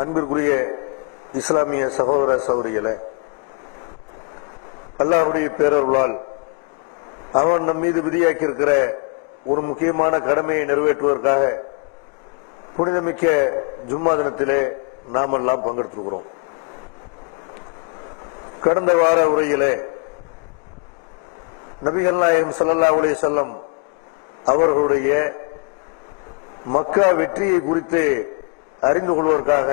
அன்பிற்குரிய இஸ்லாமிய சகோதர சகோதரிகளே, அல்லாஹ்வுடைய பேரருளால் அவன் நம் மீது விதியாக்கி இருக்கிற ஒரு முக்கியமான கடமையை நிறைவேற்றுவதற்காக புனிதமிக்க ஜும்மா தினத்திலே நாம் எல்லாம் பங்கெடுத்திருக்கிறோம். கடந்த வார உரையிலே நபிகள் நாயகம் ஸல்லல்லாஹு அலைஹி வஸல்லம் அவர்களுடைய மக்கா வெற்றியை குறித்து அறிந்து கொள்வதற்காக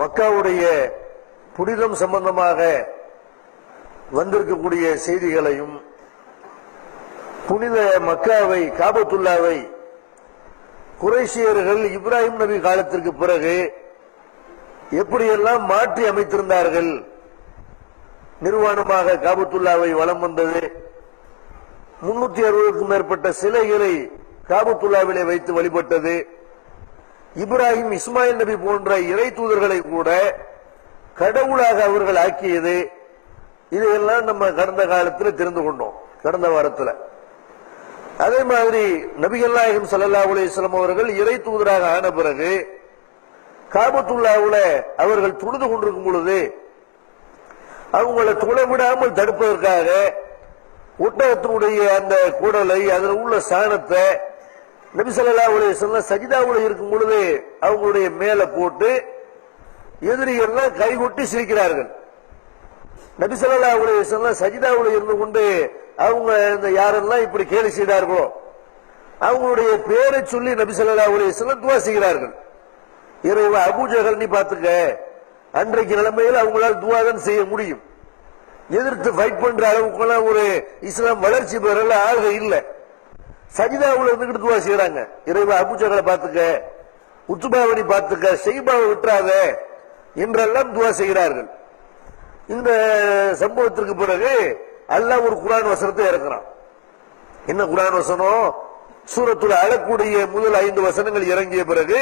மக்காவுடைய புனிதம் சம்பந்தமாக வந்திருக்கக்கூடிய செய்திகளையும், புனித மக்காவை காபத்துல்லாவை குறைஷியர்கள் இப்ராஹிம் நபி காலத்திற்கு பிறகு எப்படியெல்லாம் மாற்றி அமைத்திருந்தார்கள், நிர்வாணமாக காபத்துல்லாவை வலம் வந்தது, 360க்கும் மேற்பட்ட சிலைகளை காபத்துல்லாவிலே வைத்து வழிபட்டது, இப்ராஹிம் இஸ்மாயில் நபி போன்ற இறை தூதர்களை கூட கடவுளாக அவர்கள் ஆக்கியது, இதையெல்லாம் நம்ம கடந்த காலத்தில் தெரிந்து கொண்டோம். கடந்த வாரத்தில் அதே மாதிரி நபிகள் நாயகம் ஸல்லல்லாஹு அலைஹி வஸல்லம் அவர்கள் இறை தூதராக ஆன பிறகு காபத்துல்லாவுல அவர்கள் தொழுது கொண்டிருக்கும் பொழுது அவங்களை தொலைவிடாமல் தடுப்பதற்காக ஒட்டகத்தினுடைய அந்த குடலை, அதில் உள்ள சாணத்தை நபி ஸல்லல்லாஹு அலைஹி வஸல்லம் சஜிதாவுல இருக்கும் பொழுது அவங்களுடைய மேல போட்டு எதிரிகள்லாம் கைகொட்டி சிரிக்கிறார்கள். நபி ஸல்லல்லாஹு அலைஹி வஸல்லம் சஜிதாவுல இருந்து கொண்டு அவங்க இந்த யாரெல்லாம் இப்படி கேலி செய்தார்களோ அவங்களுடைய பேரை சொல்லி நபி ஸல்லல்லாஹு அலைஹி வஸல்லம் துஆ செய்கிறார்கள். இறைவா, அபூஜஹல் நீ பாத்துக்க, அன்றைக்கு நிலைமையில் அவங்களால துஆ தான் செய்ய முடியும். எதிர்த்து ஃபைட் பண்ற அளவுக்கு ஒரு இஸ்லாம் வளர்ச்சி பெறல ஆக இல்லை. சஜிதாவுல இருந்துகிட்டு துஆ செய்யறாங்க. இறைவா, அபூஜஹலை பாத்துக்க, உத்பாவை பாத்துக்க, ஷைபாவை விட்டுறாத என்றெல்லாம் துஆ செய்கிறார்கள். இந்த சம்பவத்திற்கு பிறகு அல்லாஹ் ஒரு குர்ஆன் வசனத்தை இறக்குறான். என்ன குர்ஆன் வசனம்? சூரத்துல அழக்கூடிய முதல் 5 வசனங்கள் இறங்கிய பிறகு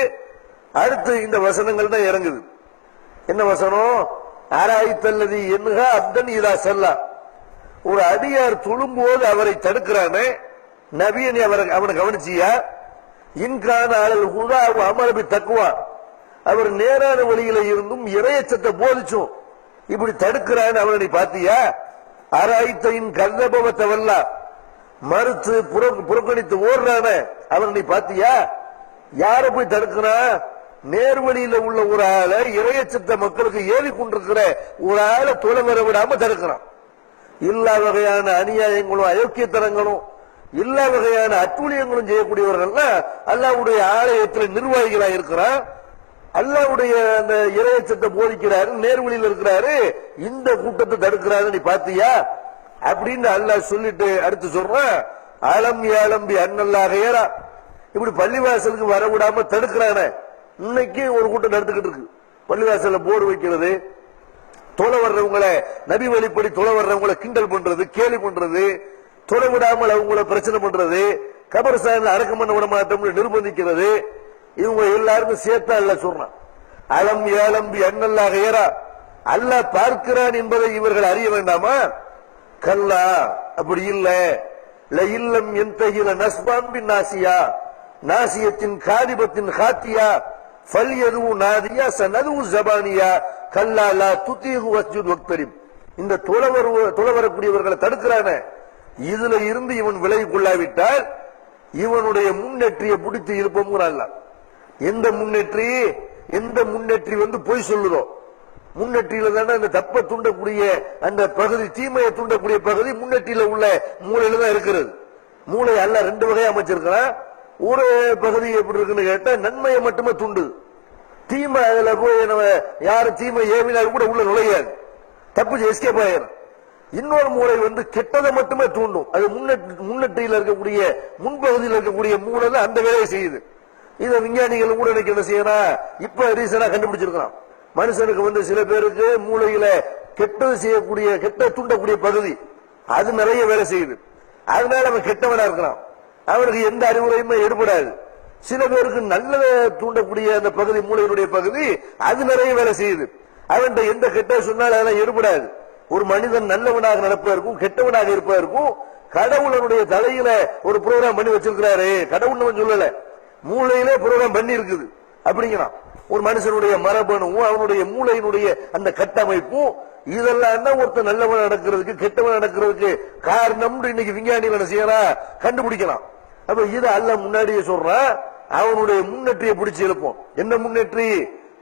அடுத்து இந்த வசனங்கள் தான் இறங்குது. என்ன வசனம்? ஆராய்த்தல்லதி என்ஹா அப்தன் இதா ஸல்லா, ஒரு அடியார் தொழும்போது அவரை தடுக்கிறானே நபியை நீ அவனை கவனிச்சியா? இன்கான அலல் ஹுதா அமரபி தக்குவா, அவர் நேரான வழியில இருந்தும் இறையச்சத்தை போதிச்சும் இப்படி தடுக்கிறான், அவனை நீ பாத்தியா? ஆராய்த்தின் கல்லபவத்தவல்லா, மறுத்து புறக்கணித்து ஓடுறான அவனை நீ பாத்தியா? யார போய் தடுக்கிறான்? நேர்வழியில உள்ள ஒரு ஆளை, இறையச்சத்தை மக்களுக்கு ஏறி கொண்டிருக்கிற ஒரு ஆளை தொலை வர விடாம தடுக்கிறான். எல்லா வகையான அநியாயங்களும் அயோக்கியத்தனங்களும் எல்லா வகையான அட்டூழியங்களும் செய்யக்கூடியவர்கள் அல்லாஹ்வுடைய ஆலயத்தில் நிர்வாகிகளாக இருக்கிறான். அல்லாஹ்வுடைய அந்த இறையச்சத்தை போதிக்கிறாரு, நேர்வழியில் இருக்கிறாரு, இந்த கூட்டத்தை தடுக்கிறாரு, நீ பாத்தியா அப்படின்னு அல்லாஹ் சொல்லிட்டு அடுத்து சொல்றான், அலம் யாலம்பி அன்னல்லாஹ் ஏரா, இப்படி பள்ளிவாசலுக்கு வர விடாம தடுக்கிறான. இன்னைக்கு ஒரு கூட்டம் நடந்துகிட்டு இருக்கு. பள்ளிவாசல போர்டு வைக்கிறது, தொலை வர்றவங்களை, நபி வழிப்படி தொலை வர்றவங்களை கிண்டல் பண்றது, கேலி பண்றது, தொலை விடாமல் அவங்கள பிரச்சனை பண்றது, கபர்ஸ்தான்ல அடக்கம் பண்ண விட மாட்டோம்னு நிர்பந்திக்கிறது, இவங்க எல்லாருக்கும் சேர்த்தா அல்ல சொல்றான். அலம் ஏலம்பி அன்னல்லாஹ் ஏரா, அல்லாஹ் பார்க்கிறான் என்பதை இவர்கள் அறிய வேண்டாமா? கல்லா, அப்படி இல்ல. இல்லம் என்தகில நஸ்பான் பின் நாசியா, நாசியத்தின் காதிபத்தின் ஹாத்தியா, ஃபல் எதுவு நாதியா சனதுவு ஜபானியா, கல்லா லா துதீஹு வஸ்ஜுத் வக்தரிப். இந்த தொலை வரக்கூடியவர்களை தடுக்கிறான, இதுல இருந்து இவன் விலகி கொள்ளாவிட்டால் இவனுடைய முன்னேற்றியை பிடித்து இருப்போம். எந்த முன்னேற்றி? எந்த முன்னேற்றி பொய் சொல்லுதோ, முன்னேற்றியில தானே அந்த தப்பை தூண்டக்கூடிய அந்த பகுதி, தீமையை தூண்டக்கூடிய பகுதி முன்னேற்றியில உள்ள மூளையில தான் இருக்கிறது. மூளை அல்ல 2 வகையா அமைச்சிருக்கிறான். ஒரு பகுதி எப்படி இருக்குன்னு கேட்டா நன்மையை மட்டுமே தூண்டு, தீமை அதுல போய் நம்ம யாரு தீமை ஏவினாலும் கூட உள்ள நுழையாது, தப்பு எஸ்கேப் ஆயிரும். இன்னொரு மூளை கெட்டதை மட்டுமே தூண்டும். அது முன்னேற்றியில் இருக்கக்கூடிய முன்பகுதியில் இருக்கக்கூடிய மூளை தான் அந்த வேலையை செய்யுது. இதை விஞ்ஞானிகள் கூட என்ன செய்யறான், இப்ப ரீசனா கண்டுபிடிச்சிருக்கான். மனுஷனுக்கு சில பேருக்கு மூளையில கெட்டது செய்யக்கூடிய, கெட்ட தூண்டக்கூடிய பகுதி அது நிறைய வேலை செய்யுது. அதனால அவன் கெட்டவனா இருக்கிறான், அவனுக்கு எந்த அறிவுரையுமே ஏற்படாது. சில பேருக்கு நல்ல தூண்டக்கூடிய அந்த பகுதி, மூளையினுடைய பகுதி, அது நிறைய வேலை செய்யுது. அவன் எந்த கெட்ட சொன்னாலும் அதெல்லாம் ஏற்படாது. ஒரு மனிதன் நல்லவனாக நடப்பதற்கும் கெட்டவனாக இருப்பதற்கும் கடவுளனுடைய தலையில ஒரு ப்ரோக்ராம் பண்ணி வச்சிருக்கிறாரு. கடவுள் சொல்லல, மூளையிலே ப்ரோக்ராம் பண்ணி இருக்குது அப்படிங்கிறான். ஒரு மனுஷனுடைய மரபணுவும் அவனுடைய மூளையினுடைய அந்த கட்டமைப்பும் இதெல்லாம் தான் ஒருத்தர் நல்லவன் நடக்கிறதுக்கு கெட்டவன் நடக்கிறதுக்கு காரணம் இன்னைக்கு விஞ்ஞானிகள் என்ன செய்யலாம் கண்டுபிடிக்கலாம். அப்ப இது அல்ல முன்னாடியே சொல்றான், அவனுடைய முன்னேற்றியை பிடிச்சு எழுப்போம். என்ன முன்னேற்றி?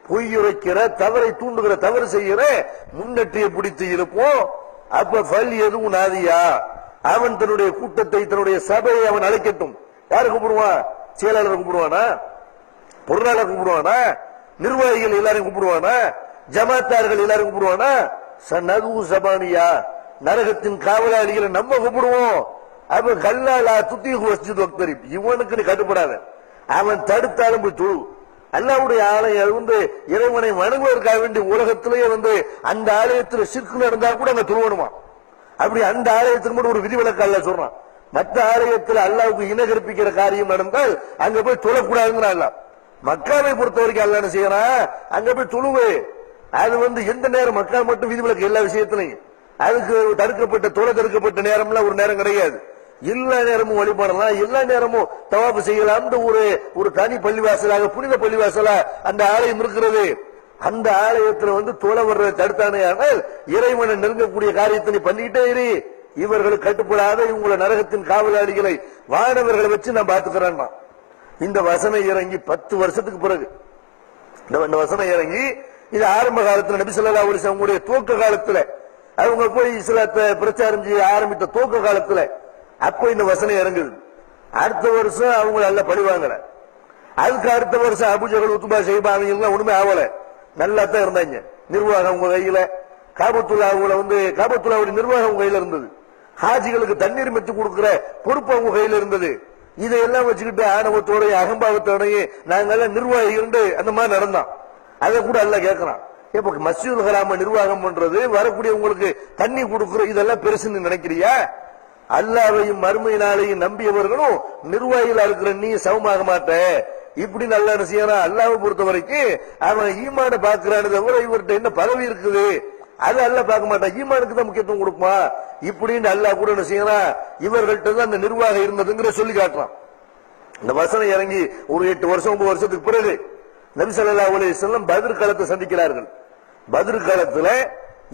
பொய் உரைக்கிற, தவறை தூண்டுகிற, தவறு செய்கிற முன்னேற்றியை பிடித்து இருப்போம். அப்ப பல் எதுவும் நாதியா, அவன் தன்னுடைய கூட்டத்தை தன்னுடைய சபையை அவன் அழைக்கட்டும். யாரு கூப்பிடுவான்? செயலாளர் கூப்பிடுவானா? பொருளாளர் கூப்பிடுவானா? நிர்வாகிகள் எல்லாரும் கூப்பிடுவானா? ஜமாத்தார்கள் எல்லாரும் கூப்பிடுவானா? சனது சபானியா, நரகத்தின் காவலாளிகளை நம்ம கூப்பிடுவோம். அப்ப கல்லாலா துத்தி வஸ்ஜித் வக்தரிப், இவனுக்கு நீ கட்டுப்படாத, அவன் தடுத்தாலும் போய் தொழு. அல்லாஹ்வுடைய ஆலயம் இறைவனை வணங்குவதற்காக வேண்டி உலகத்திலேயே அந்த ஆலயத்தில் சிற்கு நடந்தா கூட அங்க தொழுவணுமா? அப்படி அந்த ஆலயத்துக்கு மட்டும் ஒரு விதிவிலக்கு அல்லாஹ் சொல்றான். மற்ற ஆலயத்தில் அல்லாஹ்வுக்கு இணை கற்பிக்கிற காரியம் நடந்தால் அங்க போய் தொழக்கூடாதுங்கிறான். மக்காவை பொறுத்த வரைக்கும் அல்லாஹ் என்ன செய்யறான்? அங்க போய் தொழுவு. அது எந்த நேரம் மக்கா மட்டும் விதிவிலக்கு எல்லா விஷயத்திலையும். அதுக்கு தடுக்கப்பட்ட தொலை தடுக்கப்பட்ட நேரம்லாம் ஒரு நேரம் கிடையாது. எல்லா நேரமும் வழிபடலாம், எல்லா நேரமும் தவாப்பு செய்யலாம். ஒரு தனி பள்ளிவாசலாக புனித பள்ளிவாசலா அந்த ஆலயம் இருக்கிறது. அந்த ஆலயத்தில் தொலை வர்றதை தடுத்தானே ஆனால் இறைவனை நெருங்கக்கூடிய காரியத்தை நீ பண்ணிக்கிட்டே இரு. இவர்களுக்கு கட்டுப்படாத இவங்களை நரகத்தின் காவலாளிகளை வானவர்களை வச்சு நான் பாத்துக்கிறேன். இந்த வசனம் இறங்கி 10 வருஷத்துக்கு பிறகு இந்த வசனம் இறங்கி, இது ஆரம்ப காலத்தில் நபி ஸல்லல்லாஹு அலைஹி வஸல்லம் அவங்களுடைய துவக்க காலத்துல அவங்க போய் இஸ்லாத்தை பிரச்சாரம் செய்ய ஆரம்பித்த துவக்க காலத்துல அப்ப இந்த வசனம் இறங்குது. அடுத்த வருஷம் அவங்க நல்லா பழிவாங்கல. அதுக்கு அடுத்த வருஷம் அபூஜஹல் உத்பா ஷைபா அவங்க எல்லாம் ஒண்ணுமே ஆகல, நல்லா தான் இருந்தாங்க. நிர்வாகம் உங்க கையில, காபத்துல்லாவுடைய நிர்வாகம் உங்க கையில இருந்தது. ஹாஜிகளுக்கு தண்ணீர் மெச்சு கொடுக்கிற பொறுப்பு அவங்க கையில இருந்தது. இதையெல்லாம் வச்சுக்கிட்டு ஆணவத்தோடைய அகம்பாவத்தோடைய நாங்கெல்லாம் நிர்வாகிகள் அந்த மாதிரி நடந்தான். அதை கூட எல்லாம் கேட்கறான். இப்ப மஸ்ஜிதுல் ஹராம நிர்வாகம் பண்றது, வரக்கூடிய உங்களுக்கு தண்ணி கொடுக்கிற இதெல்லாம் பெருசுன்னு நினைக்கிறியா? அல்லாஹ்வையும் மறுமை நாளையும் நம்பியவர்களும் நிர்வாகிகளா இருக்கிற நீ சமமாக மாட்ட. இப்படி நல்லா என்ன செய்யறான்? அல்லாஹ்வை பொறுத்த வரைக்கும் அவன் ஈமான பாக்குறானே தவிர இவர்கிட்ட என்ன பதவி இருக்குது அது அல்லாஹ் பார்க்க மாட்டான். ஈமானுக்கு தான் முக்கியத்துவம் கொடுப்பா. இப்படின்னு அல்லாஹ் கூட என்ன செய்யறான்? இவர்கள்ட்ட தான் அந்த நிர்வாகம் இருந்ததுங்கிற சொல்லி காட்டுறான். இந்த வசனம் இறங்கி ஒரு 8 வருஷம் 9 வருஷத்துக்கு பிறகு நபி ஸல்லல்லாஹு அலைஹி வஸல்லம் பத்ர் காலத்தை சந்திக்கிறார்கள். பத்ர் காலத்துல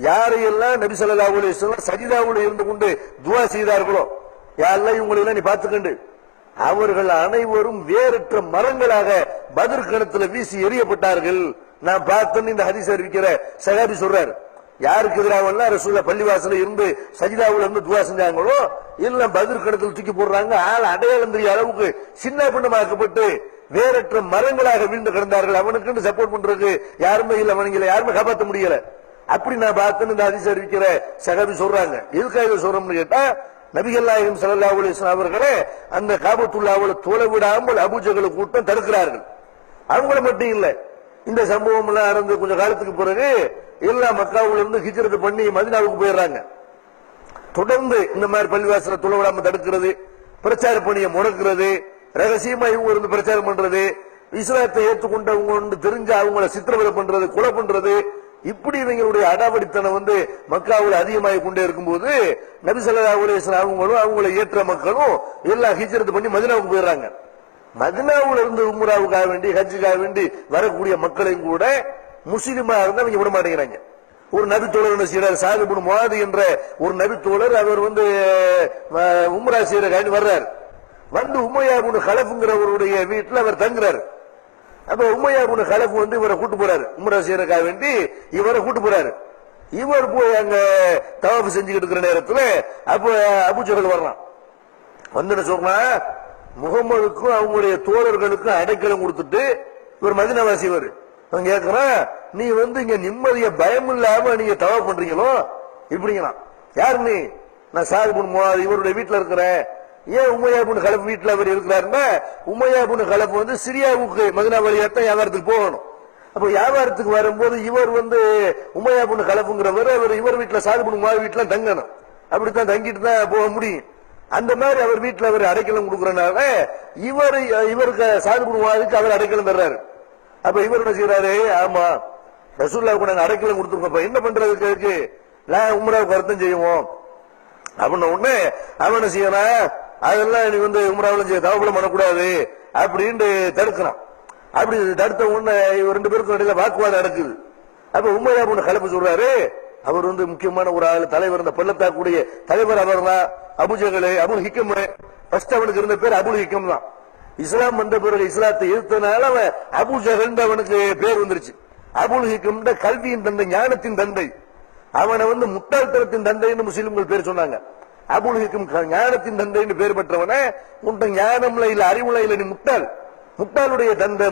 யாரையெல்லாம் நபி ஸல்லல்லாஹு அலைஹி வஸல்லம் சஜிதாவுல இருந்து கொண்டு துஆ செய்தார்களோ, யா அல்லாஹ் இவங்களை எல்லாம் நீ பார்த்துக்கண்டு, அவர்கள் அனைவரும் வேறற்ற மரங்களாக பத்ர் கிணத்துல வீசி எறியப்பட்டார்கள். நான் பார்த்தேன்னு இந்த ஹதீஸ் அறிவிக்கிற சஹாபி சொல்றாரு. யாருக்கு எதிராக ரசூலுல்லாஹ் பள்ளிவாசல இருந்து சஜிதாவுல இருந்து துஆ செஞ்சாங்களோ எல்லாம் பத்ர் கிணத்துல தூக்கி போடுறாங்க. ஆள் அடையாளம் தெரிய அளவுக்கு சின்ன பின்னமாக்கப்பட்டு வேறற்ற மரங்களாக வீழ்ந்து கிடந்தார்கள். அவனுக்கு சப்போர்ட் பண்றதுக்கு யாருமே இல்ல, அவனுங்களை யாருமே காப்பாற்ற முடியல. அப்படி நான் பார்த்தேன்னு இந்த ஹதீஸ் அறிவிக்கிற சஹாபி சொல்றாங்க. எதுக்காக சொல்றோம்னு கேட்டா, நபிகள் நாயகம் ஸல்லல்லாஹு அலைஹி வஸல்லம் அவர்களே அந்த காபத்துல்லாஹ்வுல தொலை விடாமல் அபூஜஹல் கூட்டம் தடுக்கிறார்கள். அவங்கள மட்டும் இல்ல, இந்த சம்பவம் எல்லாம் நடந்து கொஞ்ச காலத்துக்கு பிறகு எல்லா மக்காவுல இருந்து ஹிஜ்ரத் பண்ணி மதீனாவுக்கு போயிடுறாங்க. தொடர்ந்து இந்த மாதிரி பள்ளிவாசல தொலை விடாம தடுக்கிறது, பிரச்சார பணியை முடக்கிறது, ரகசியமா இவங்க இருந்து பிரச்சாரம் பண்றது, இஸ்லாத்தை ஏற்றுக்கொண்டவங்க தெரிஞ்ச அவங்களை சித்திரவதை பண்றது, கொலை பண்றது, இப்படி இவங்களுடைய அடாவடித்தனம் மக்காவுல அதிகமாகி கொண்டே இருக்கும்போது நபி ஸல்லல்லாஹு அலைஹி வஸல்லம் அவங்களும் அவங்களை ஏற்ற மக்களும் எல்லாம் ஹிஜ்ரத் பண்ணி மதீனாவுக்கு போயிடுறாங்க. மதீனாவுல இருந்து உம்ராவுக்காக வேண்டி ஹஜ்ஜுக்காக வேண்டி வரக்கூடிய மக்களையும் கூட முஸ்லிமா இருந்தா அவங்க விட மாட்டேங்கிறாங்க. ஒரு நபி தோழர் என்ன செய்யறாரு? சாத் இப்னு முஆத் என்ற ஒரு நபி தோழர், அவர் உம்ரா செய்யறதுக்காக வர்றாரு. உமையா இப்னு கலஃப்ங்கிறவருடைய வீட்டுல அவர் தங்குறாரு. அப்ப உமையா இப்னு கலஃப் இவரை கூட்டு போறாரு, உம்ரா செய்யறதுக்காக வேண்டி இவரை கூட்டு போறாரு. இவர் போய் அங்க தவாஃப் செஞ்சுக்கிட்டு இருக்கிற நேரத்துல அப்ப அபூஜஹல் வர்றான். என்ன சொல்றான்? முகமதுக்கும் அவங்களுடைய தோழர்களுக்கும் அடைக்கலம் கொடுத்துட்டு இவர் மதீனாவாசி. இவர் கேட்கிறான், நீ இங்க நிம்மதிய பயம் இல்லாம நீங்க தவாஃப் பண்றீங்களோ? இப்படிங்களா? யாரு நீ? நான் சாத் இப்னு முஆத் இவருடைய வீட்டுல இருக்கிறேன். ஏன் உமையா இப்னு கலஃப் வீட்டுல அவர் இருக்கிறாருன்னா, உமையா இப்னு கலஃப் சிரியாவுக்கு மதீனா வழியாத்தான் வியாபாரத்துக்கு போகணும். அப்ப வியாபாரத்துக்கு வரும்போது இவர் உமையா இப்னு கலஃப்ங்கிறவர் இவர் வீட்டுல சாத் இப்னு முஆத் வீட்டுல தங்கணும். அப்படித்தான் தங்கிட்டு தான் போக முடியும். அந்த மாதிரி அவர் வீட்டுல அவர் அடைக்கலம் கொடுக்கறனால இவருக்கு சாத் இப்னு முஆதுக்கு அவர் அடைக்கலம் தர்றாரு. அப்ப இவர் என்ன செய்யறாரு? ஆமா, ரசூலுல்லாஹ்வுக்கு நாங்க அடைக்கலம் கொடுத்துருக்கோம், என்ன பண்றதுக்கு உம்ராவுக்கு அர்த்தம் செய்வோம் அப்படின்னு உடனே அவன் என்ன செய்யறான்? அதெல்லாம் நீ உம்ராவிலும் செய்ய தவப்புல பண்ணக்கூடாது அப்படின்னு தடுக்கிறான். அப்படி தடுத்த உடனே ரெண்டு பேருக்கும் இடையில வாக்குவாதம் நடக்குது. அப்ப உமையா பொண்ணு கலப்பு சொல்றாரு, அவர் வந்து முக்கியமான ஒரு ஆள், தலைவர், இந்த பள்ளத்தாக்குடைய தலைவர் அவர் தான். அபுஜகலே அபுல் ஹிக்கம், ஃபர்ஸ்ட் அவனுக்கு இருந்த பேர் அபுல் ஹிக்கம் தான். இஸ்லாம் வந்த பிறகு இஸ்லாத்தை எதிர்த்தனால அவன் அபுஜகல் அவனுக்கு பேர் வந்துருச்சு. அபுல் ஹிக்கம் கல்வியின் தந்தை, ஞானத்தின் தந்தை. அவனை வந்து முட்டாள்தனத்தின் தந்தைன்னு முஸ்லிம்கள் பேர் சொன்னாங்க. அபுல் ஹிக்கம் ஞானத்தின் தந்தைன்னு பேர் பெற்றவன, உன்ட ஞானம்ல இல்ல, அறிவுல இல்ல, நீ முட்டாள், முட்டாளுடைய தந்தை,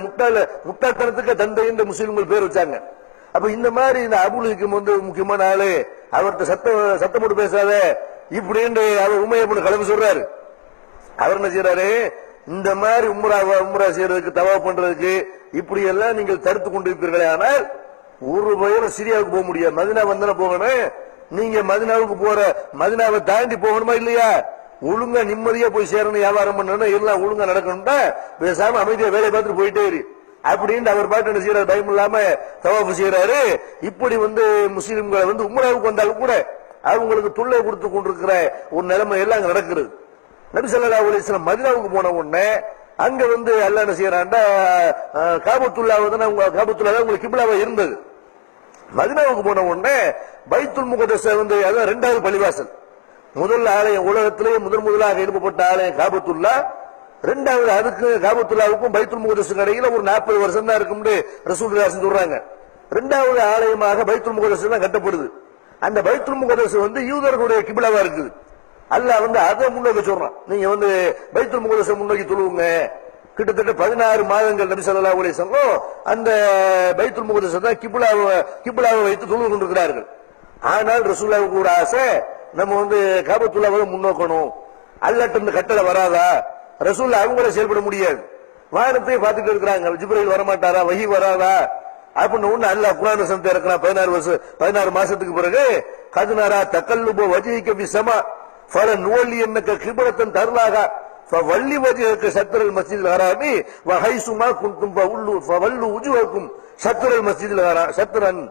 முட்டாள்தனத்துக்கு தந்தை என்று முஸ்லிம்கள் பேர் வச்சாங்க. அப்ப இந்த மாதிரி இந்த அபுல் ஹிக்கம் வந்து முக்கியமான ஆளு, அவர்கிட்ட சத்தம் போட்டு பேசாத இப்படின்னு அவர் உமையப்பன் கிளம்பி சொல்றாரு. அவர் என்ன செய்யறாரு, இந்த மாதிரி உம்ரா செய்யறதுக்கு, தவா பண்றதுக்கு இப்படி எல்லாம் நீங்கள் தடுத்து கொண்டிருப்பீர்களே, ஆனால் ஒரு பயணம் சிரியாவுக்கு போக முடியாது. மதினா வந்தன போகணும். நீங்க மதினாவுக்கு போற, மதினாவை தாண்டி போகணுமா இல்லையா? ஒழுங்கா நிம்மதியா போய் சேரணும், வியாபாரம் பண்ணணும், எல்லாம் ஒழுங்கா நடக்கணும்னா பேசாம அமைதியா வேலையை பார்த்துட்டு போயிட்டே இரு அப்படின்னு அவர் பாட்டு என்ன செய்யறாரு, பயம் இல்லாம தவாஃப் செய்யறாரு. இப்படி வந்து முஸ்லிம்களை வந்து உம்ராவுக்கு வந்தாலும் கூட அவங்களுக்கு தொல்லை கொடுத்து கொண்டிருக்கிற ஒரு நிலைமை எல்லாம் நடக்கிறது. நபி ஸல்லல்லாஹு அலைஹி வஸல்லம் மதீனாவுக்கு போன உடனே அங்க வந்து அல்லாஹ் என்ன செய்யறான்டா, காபத்துல்லாஹ் தான் உங்களுக்கு கிப்லாவா இருந்தது. மதீனாவுக்கு போன உடனே பைத்துல் முகத்தஸ வந்து அதான் இரண்டாவது பள்ளிவாசல். முதல் ஆலயம், உலகத்திலேயே முதலாக எழுப்பப்பட்ட ஆலயம் காபத்துல்லாஹ். இரண்டாவது அதுக்கு காபத்துல்லாவுக்கும் பைத்துல் முகத்தஸுக்கு இடையில ஒரு 40 வருஷம் தான் இருக்கும்னு ரசூலுல்லாஹ் சொல்றாங்க. இரண்டாவது ஆலயமாக பைத்துல் முகத்தஸ் தான் கட்டப்படுது. அந்த பைத்துல் முகத்தஸ் வந்து யூதர்களுடைய கிப்லாவா இருக்குது. அல்லாஹ் வந்து அதை முன்னோக்கி சொல்றான், நீங்க வந்து பைத்துல் முகத்தஸை முன்னோக்கி தொழுவுங்க. கிட்டத்தட்ட 16 மாதங்கள் நபி ஸல்லல்லாஹு அலைஹி வஸல்லம் அந்த பைத்துல் முகத்தஸை தான் கிப்லாவை வைத்து தொழுது கொண்டிருக்கிறார்கள். ஆனால் ரசூலுல்லாஹ்வுக்கு ஒரு ஆசை, நம்ம வந்து காபத்துல்லாவை முன்னோக்கணும். அல்லாஹ்ட்ட இருந்து கட்டளை வராதா? ரசூலுல்லாஹ் அவங்கள செயல்பட முடியாது. வானத்தை பார்த்துட்டு இருக்கிறாங்க, ஜிப்ரீல் வரமாட்டாரா, வஹி வராதா அப்படின்னு ஒண்ணு அல்லாஹ் குர்ஆன் வசனத்தை இறக்குறான். 16 மாசத்துக்கு பிறகு கதுனாரா தக்கல்லுப வஜிஹிக பிஸ்ஸமா ஃபலனுவல்லியன்னக கிப்லத்தன் தர்லாகா ஃபவல்லி வஜ்ஹக ஷத்ரல் மஸ்ஜிதில் ஹராமி வஹைசுமா குன்தும் ஃபவல்லு உஜூஹக்கும் ஷத்ரல் மஸ்ஜிதில் ஹராம். ஷத்ரன்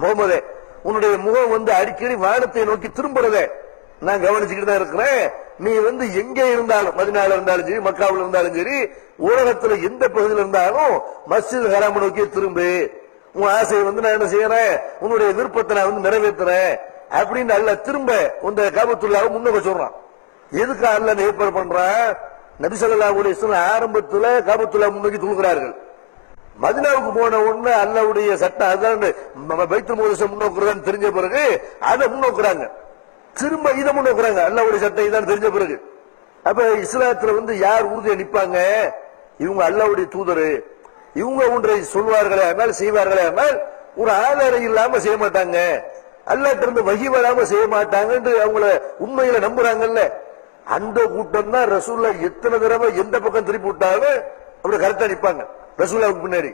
முஹம்மதே, உன்னுடைய முகம் வந்து அடிக்கடி வானத்தை நோக்கி திரும்புறதே நான் கவனிச்சுக்கிட்டு தான் இருக்கிறேன். நீ வந்து எங்கே இருந்தாலும், மதீனால இருந்தாலும் சரி, மக்காவில் இருந்தாலும் சரி, உலகத்துல எந்த பகுதியில் இருந்தாலும் மஸ்ஜித் ஹராம் நோக்கி திரும்பு. உன் ஆசையை வந்து நான் என்ன செய்யறேன், உன்னுடைய விருப்பத்தை நான் வந்து நிறைவேற்றுறேன் அப்படின்னு அல்லாஹ் திரும்ப இந்த காபத்துல்லாவை முன்னோக்க சொல்றான். எதுக்கு அல்லாஹ் ஏற்பாடு பண்றான்? நபி ஸல்லல்லாஹு அலைஹி வஸல்லம் ஆரம்பத்துல காபத்துல்லா முன்னோக்கி தூக்குறார்கள். மதீனாவுக்கு போன உடனே அல்லாஹ்வுடைய சட்டம் அதான் பைத்துல் முகத்தஸை முன்னோக்குறதான்னு தெரிஞ்ச பிறகு அதை முன்னோக்குறாங்க. திரும்ப இதை முன்னோக்குறாங்க, அல்லாஹ்வுடைய சட்டம் இதான் தெரிஞ்ச பிறகு. அப்ப இஸ்லாத்துல வந்து யார் உறுதியா நிப்பாங்க? இவங்க அல்லாஹ்வுடைய தூதர், இவங்க ஒன்றை சொல்வார்களே ஆனால் செய்வார்களே ஆனால் ஒரு ஆதாரம் இல்லாம செய்ய மாட்டாங்க, அல்லாஹ்ட்ட இருந்து வஹி வராம செய்ய மாட்டாங்கன்னு அவங்கள உண்மையில நம்புறாங்கல்ல. அந்த கூட்டம் தான் ரசூலுல்லாஹ் எத்தனை தடவை எந்த பக்கம் திருப்பி விட்டாலும் அப்படி கரெக்டா நிப்பாங்க ரசூலுல்லாஹ்வுக்கு பின்னாடி.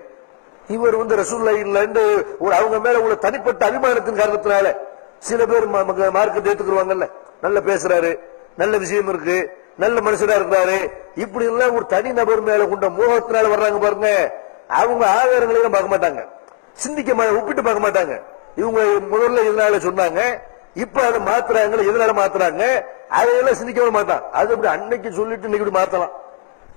இவர் வந்து ரசூலுல்லாஹ் இல்லன்னு ஒரு அவங்க மேல உள்ள தனிப்பட்ட அபிமானத்தின் காரணத்தினால சில பேர் மார்க்கத்தை ஏத்துக்குவாங்கல்ல, நல்ல பேசுறாரு, நல்ல விஷயம் இருக்கு, நல்ல மனுஷனா இருக்கிறாரு, இப்படி எல்லாம் ஒரு தனி நபர் மேல கொண்ட மோகத்தினால வர்றாங்க பாருங்க. அவங்க ஆதாரங்களையும் பார்க்க மாட்டாங்க, சிந்திக்க ஒப்பிட்டு பார்க்க மாட்டாங்க. இவங்க முதல்ல இதனால சொன்னாங்க, இப்ப அதை மாத்துறாங்க, எதனால மாத்துறாங்க அதையெல்லாம் சிந்திக்கவே மாட்டான். அது அப்படி அன்னைக்கு சொல்லிட்டு இன்னைக்கு இப்படி மாத்தலாம்.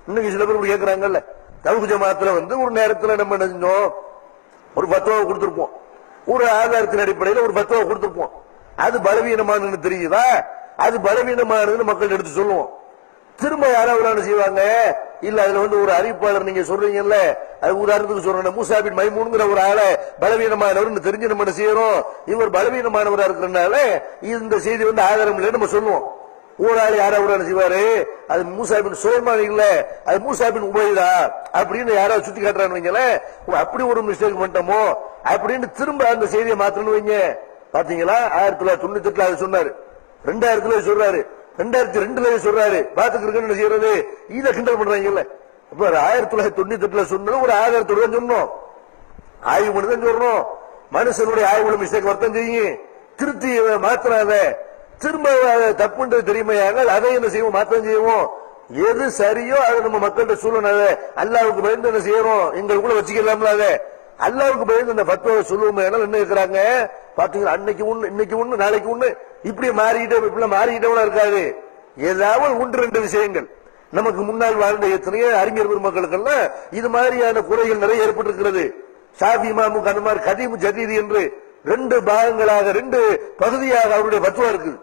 இன்னைக்கு சில பேர் இப்படி கேட்கறாங்கல்ல, தவுகு ஜமாத்துல வந்து ஒரு நேரத்துல நம்ம என்ன செஞ்சோம், ஒரு பத்துவாவை கொடுத்திருப்போம், ஒரு ஆதாரத்தின் அடிப்படையில் ஒரு பத்துவா கொடுத்திருப்போம். அது பலவீனமானது தெரியுதா? அது பலவீனமானதுன்னு மக்கள் எடுத்து சொல்லுவோம். திரும்ப யாராவது செய்வாங்க, இல்ல அதுல வந்து ஒரு அறிவிப்பாளர் நீங்க சொல்றீங்கல்ல, அது உதாரணத்துக்கு சொல்றேன், மூசா பின் மைமூன்ங்கிற ஒரு ஆளை பலவீனமானவர் தெரிஞ்சு நம்ம என்ன செய்யறோம், இவர் பலவீனமானவரா இருக்கிறனால இந்த செய்தி வந்து ஆதாரம் இல்லைன்னு நம்ம சொல்லுவோம். ஒரு ஆள் யாராவது செய்வாரு, அது மூசா பின் சுலைமான் இல்ல, அது மூசா பின் உபைதா அப்படின்னு யாராவது சுத்தி காட்டுறான்னு, அப்படி ஒரு மிஸ்டேக் பண்ணிட்டோமோ அப்படின்னு திரும்ப அந்த செய்தியை மாத்தணும் வைங்க. பாத்தீங்களா, 1998 சொன்னாரு, 2000 சொல்றாரு, 2002 சொல்றாரு, பாத்துக்கு செய்யறது இதை கிண்டல் பண்றாங்கல்ல. இப்ப 1998 சொன்னது ஒரு ஆதாரத்தோட சொன்னோம், ஆய்வு பண்ணி தான் சொல்றோம். மனுஷனுடைய ஆய்வுல மிஸ்டேக் வர்த்தம் செய்யும், திருத்தி மாத்திராத. திரும்ப தப்புன்றது தெரியுமையாக அதை என்ன செய்வோம், மாற்றம் செய்வோம். எது சரியோ அதை நம்ம மக்கள்கிட்ட சொல்லணும். அல்லாஹ்வுக்கு பயந்து என்ன செய்யறோம், எங்களுக்குள்ள வச்சுக்கலாம்ல. அதை அல்லாஹ்வுக்கு பயந்து இந்த ஃபத்வாவை சொல்லுவோம். என்ன இருக்கிறாங்க பாத்தீங்களா, அன்னைக்கு ஒண்ணு, இன்னைக்கு ஒண்ணு, நாளைக்கு ஒண்ணு, இப்படி மாறிக்கிட்டே இருக்காது. ஏதாவது 1-2 விஷயங்கள் நமக்கு முன்னால் வாழ்ந்த எத்தனையோ அறிஞர் பெருமக்களுக்கெல்லாம் இது மாதிரியான குறைகள் நிறைய ஏற்பட்டிருக்கிறது. ஷாஃபி இமாமுக்கு அந்த மாதிரி கதீம் ஜதீத் என்று 2 பாகங்களாக 2 பகுதியாக அவருடைய பத்துவா இருக்குது.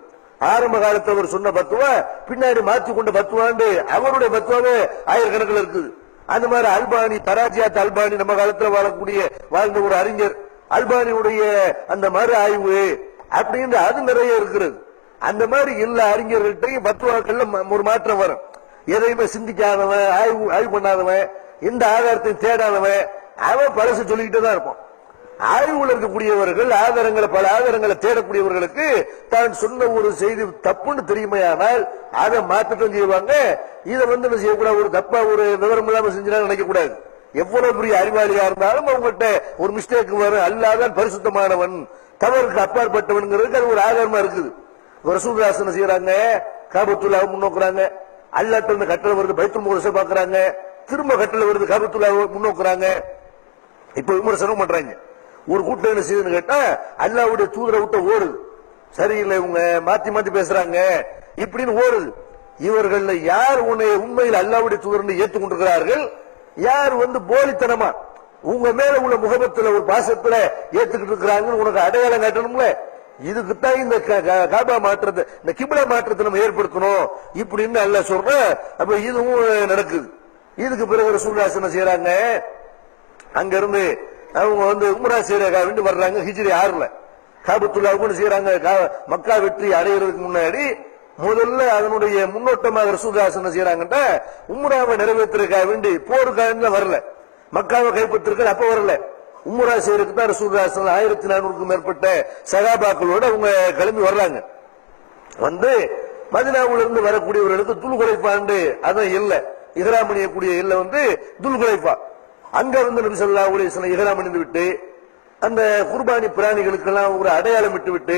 ஆரம்ப காலத்தில் அவர் சொன்ன பத்துவா பின்னாடி மாற்றி கொண்ட பத்துவாண்டு அவருடைய பத்துவாவே ஆயிரக்கணக்கில் இருக்குது. அந்த மாதிரி அல்பானி, தராஜியாத் அல்பானி, நம்ம காலத்தில் வாழ்ந்த ஒரு அறிஞர், அல்பானியுடைய அந்த மறு ஆய்வு அப்படின்னு அது நிறைய இருக்கிறது. அந்த மாதிரி எல்லா அறிஞர்கள்ட்டையும் பத்துவாக்கள்ல ஒரு மாற்றம் வரும். எதையுமே சிந்திக்காதவன், ஆய்வு பண்ணாதவன், எந்த ஆதாரத்தையும் தேடாதவன், அவன் பழசு சொல்லிக்கிட்டே தான் இருப்பான். ஆய்வுல இருக்கக்கூடியவர்கள் பல ஆதாரங்களை தேடக்கூடியவர்களுக்கு தான் சொன்ன ஒரு செய்தி தப்புன்னு தெரியுமையானால் அதை மாற்றத்தான் செய்வாங்க. இதை என்ன செய்யக்கூடாது, ஒரு தப்பா ஒரு விவரம் இல்லாம செஞ்சா நினைக்க கூடாது. எவ்வளவு பெரிய அறிவாளியா இருந்தாலும் அவங்ககிட்ட ஒரு மிஸ்டேக் வரும். அல்லாதான் பரிசுத்தமானவன், தவறுக்கு அப்பாற்பட்டவன்ங்கிறதுக்கு அது ஒரு ஆதாரமா இருக்குது. ரசூலுல்லாஹ் செய்யறாங்க, காபத்துல்லாஹ் முன்னோக்குறாங்க, அல்லாஹ்ட்ட இருந்து கட்டளை வருது, பைத்துல் முகர்ரஸை பாக்குறாங்க, திரும்ப கட்டளை வருது, காபத்துல்லாஹ் முன்னோக்குறாங்க. இப்ப விமர்சனம் பண்றாங்க. ஒரு கூட்டம் என்ன செய்யுதுன்னு கேட்டா அல்லாஹ்வுடைய தூதரை விட்டு ஓடுது, சரியில்லை இவங்க மாத்தி மாத்தி பேசுறாங்க இப்படின்னு ஓடுது. இவர்கள் யார் உண்மையில் அல்லாஹ்வுடைய தூதரை ஏற்றுக்கொண்டிருக்கிறார்கள், யார் போலித்தனமா உங்க மேல உள்ள முகபத்துல ஒரு பாசத்துல ஏத்துக்கிட்டு இருக்கிறாங்கன்னு உனக்கு அடையாளம் காட்டணும்ல. இதுக்குத்தான் இந்த காபா மாற்றத்தை, இந்த கிப்லா மாற்றத்தை நம்ம ஏற்படுத்தணும் இப்படின்னு அல்லாஹ் சொல்ற. அப்ப இதுவும் நடக்குது. இதுக்கு பிறகு ரசூலுல்லாஹ் என்ன செய்யறாங்க, அங்க இருந்து அவங்க உம்ரா செய்யறதுக்காக வேண்டி வர்றாங்க. ஹிஜ்ரி 6ல காபத்துல்லாஹ் செய்யறாங்க. மக்கா வெற்றி அடைகிறதுக்கு முன்னாடி முதல்ல அதனுடைய முன்னோட்டமாக ரசூலுல்லாஹ் என்ன செய்யறாங்கன்னா உம்ராவை நிறைவேற்றுறதுக்காக வேண்டி போருக்காக வரல, மக்காவை கைப்பற்றிருக்க அப்ப வரல, உம்ரா செய்யறதுக்கு தான் ரசூலுல்லாஹ் 1400க்கும் மேற்பட்ட சகாபாக்களோட அவங்க கிளம்பி வர்றாங்க. மதீனாவுல இருந்து வரக்கூடியவர்களுக்கு துல்குலைஃபாண்டு அதான் இல்ல, இஹ்ராம் அணியக்கூடிய இல்ல துல்குலைஃபா. அங்க நபி ஸல்லல்லாஹு அலைஹி வஸல்லம் இஹ்ராம் அணிந்து விட்டு அந்த குர்பானி பிராணிகளுக்கு எல்லாம் ஒரு அடையாளம் விட்டு விட்டு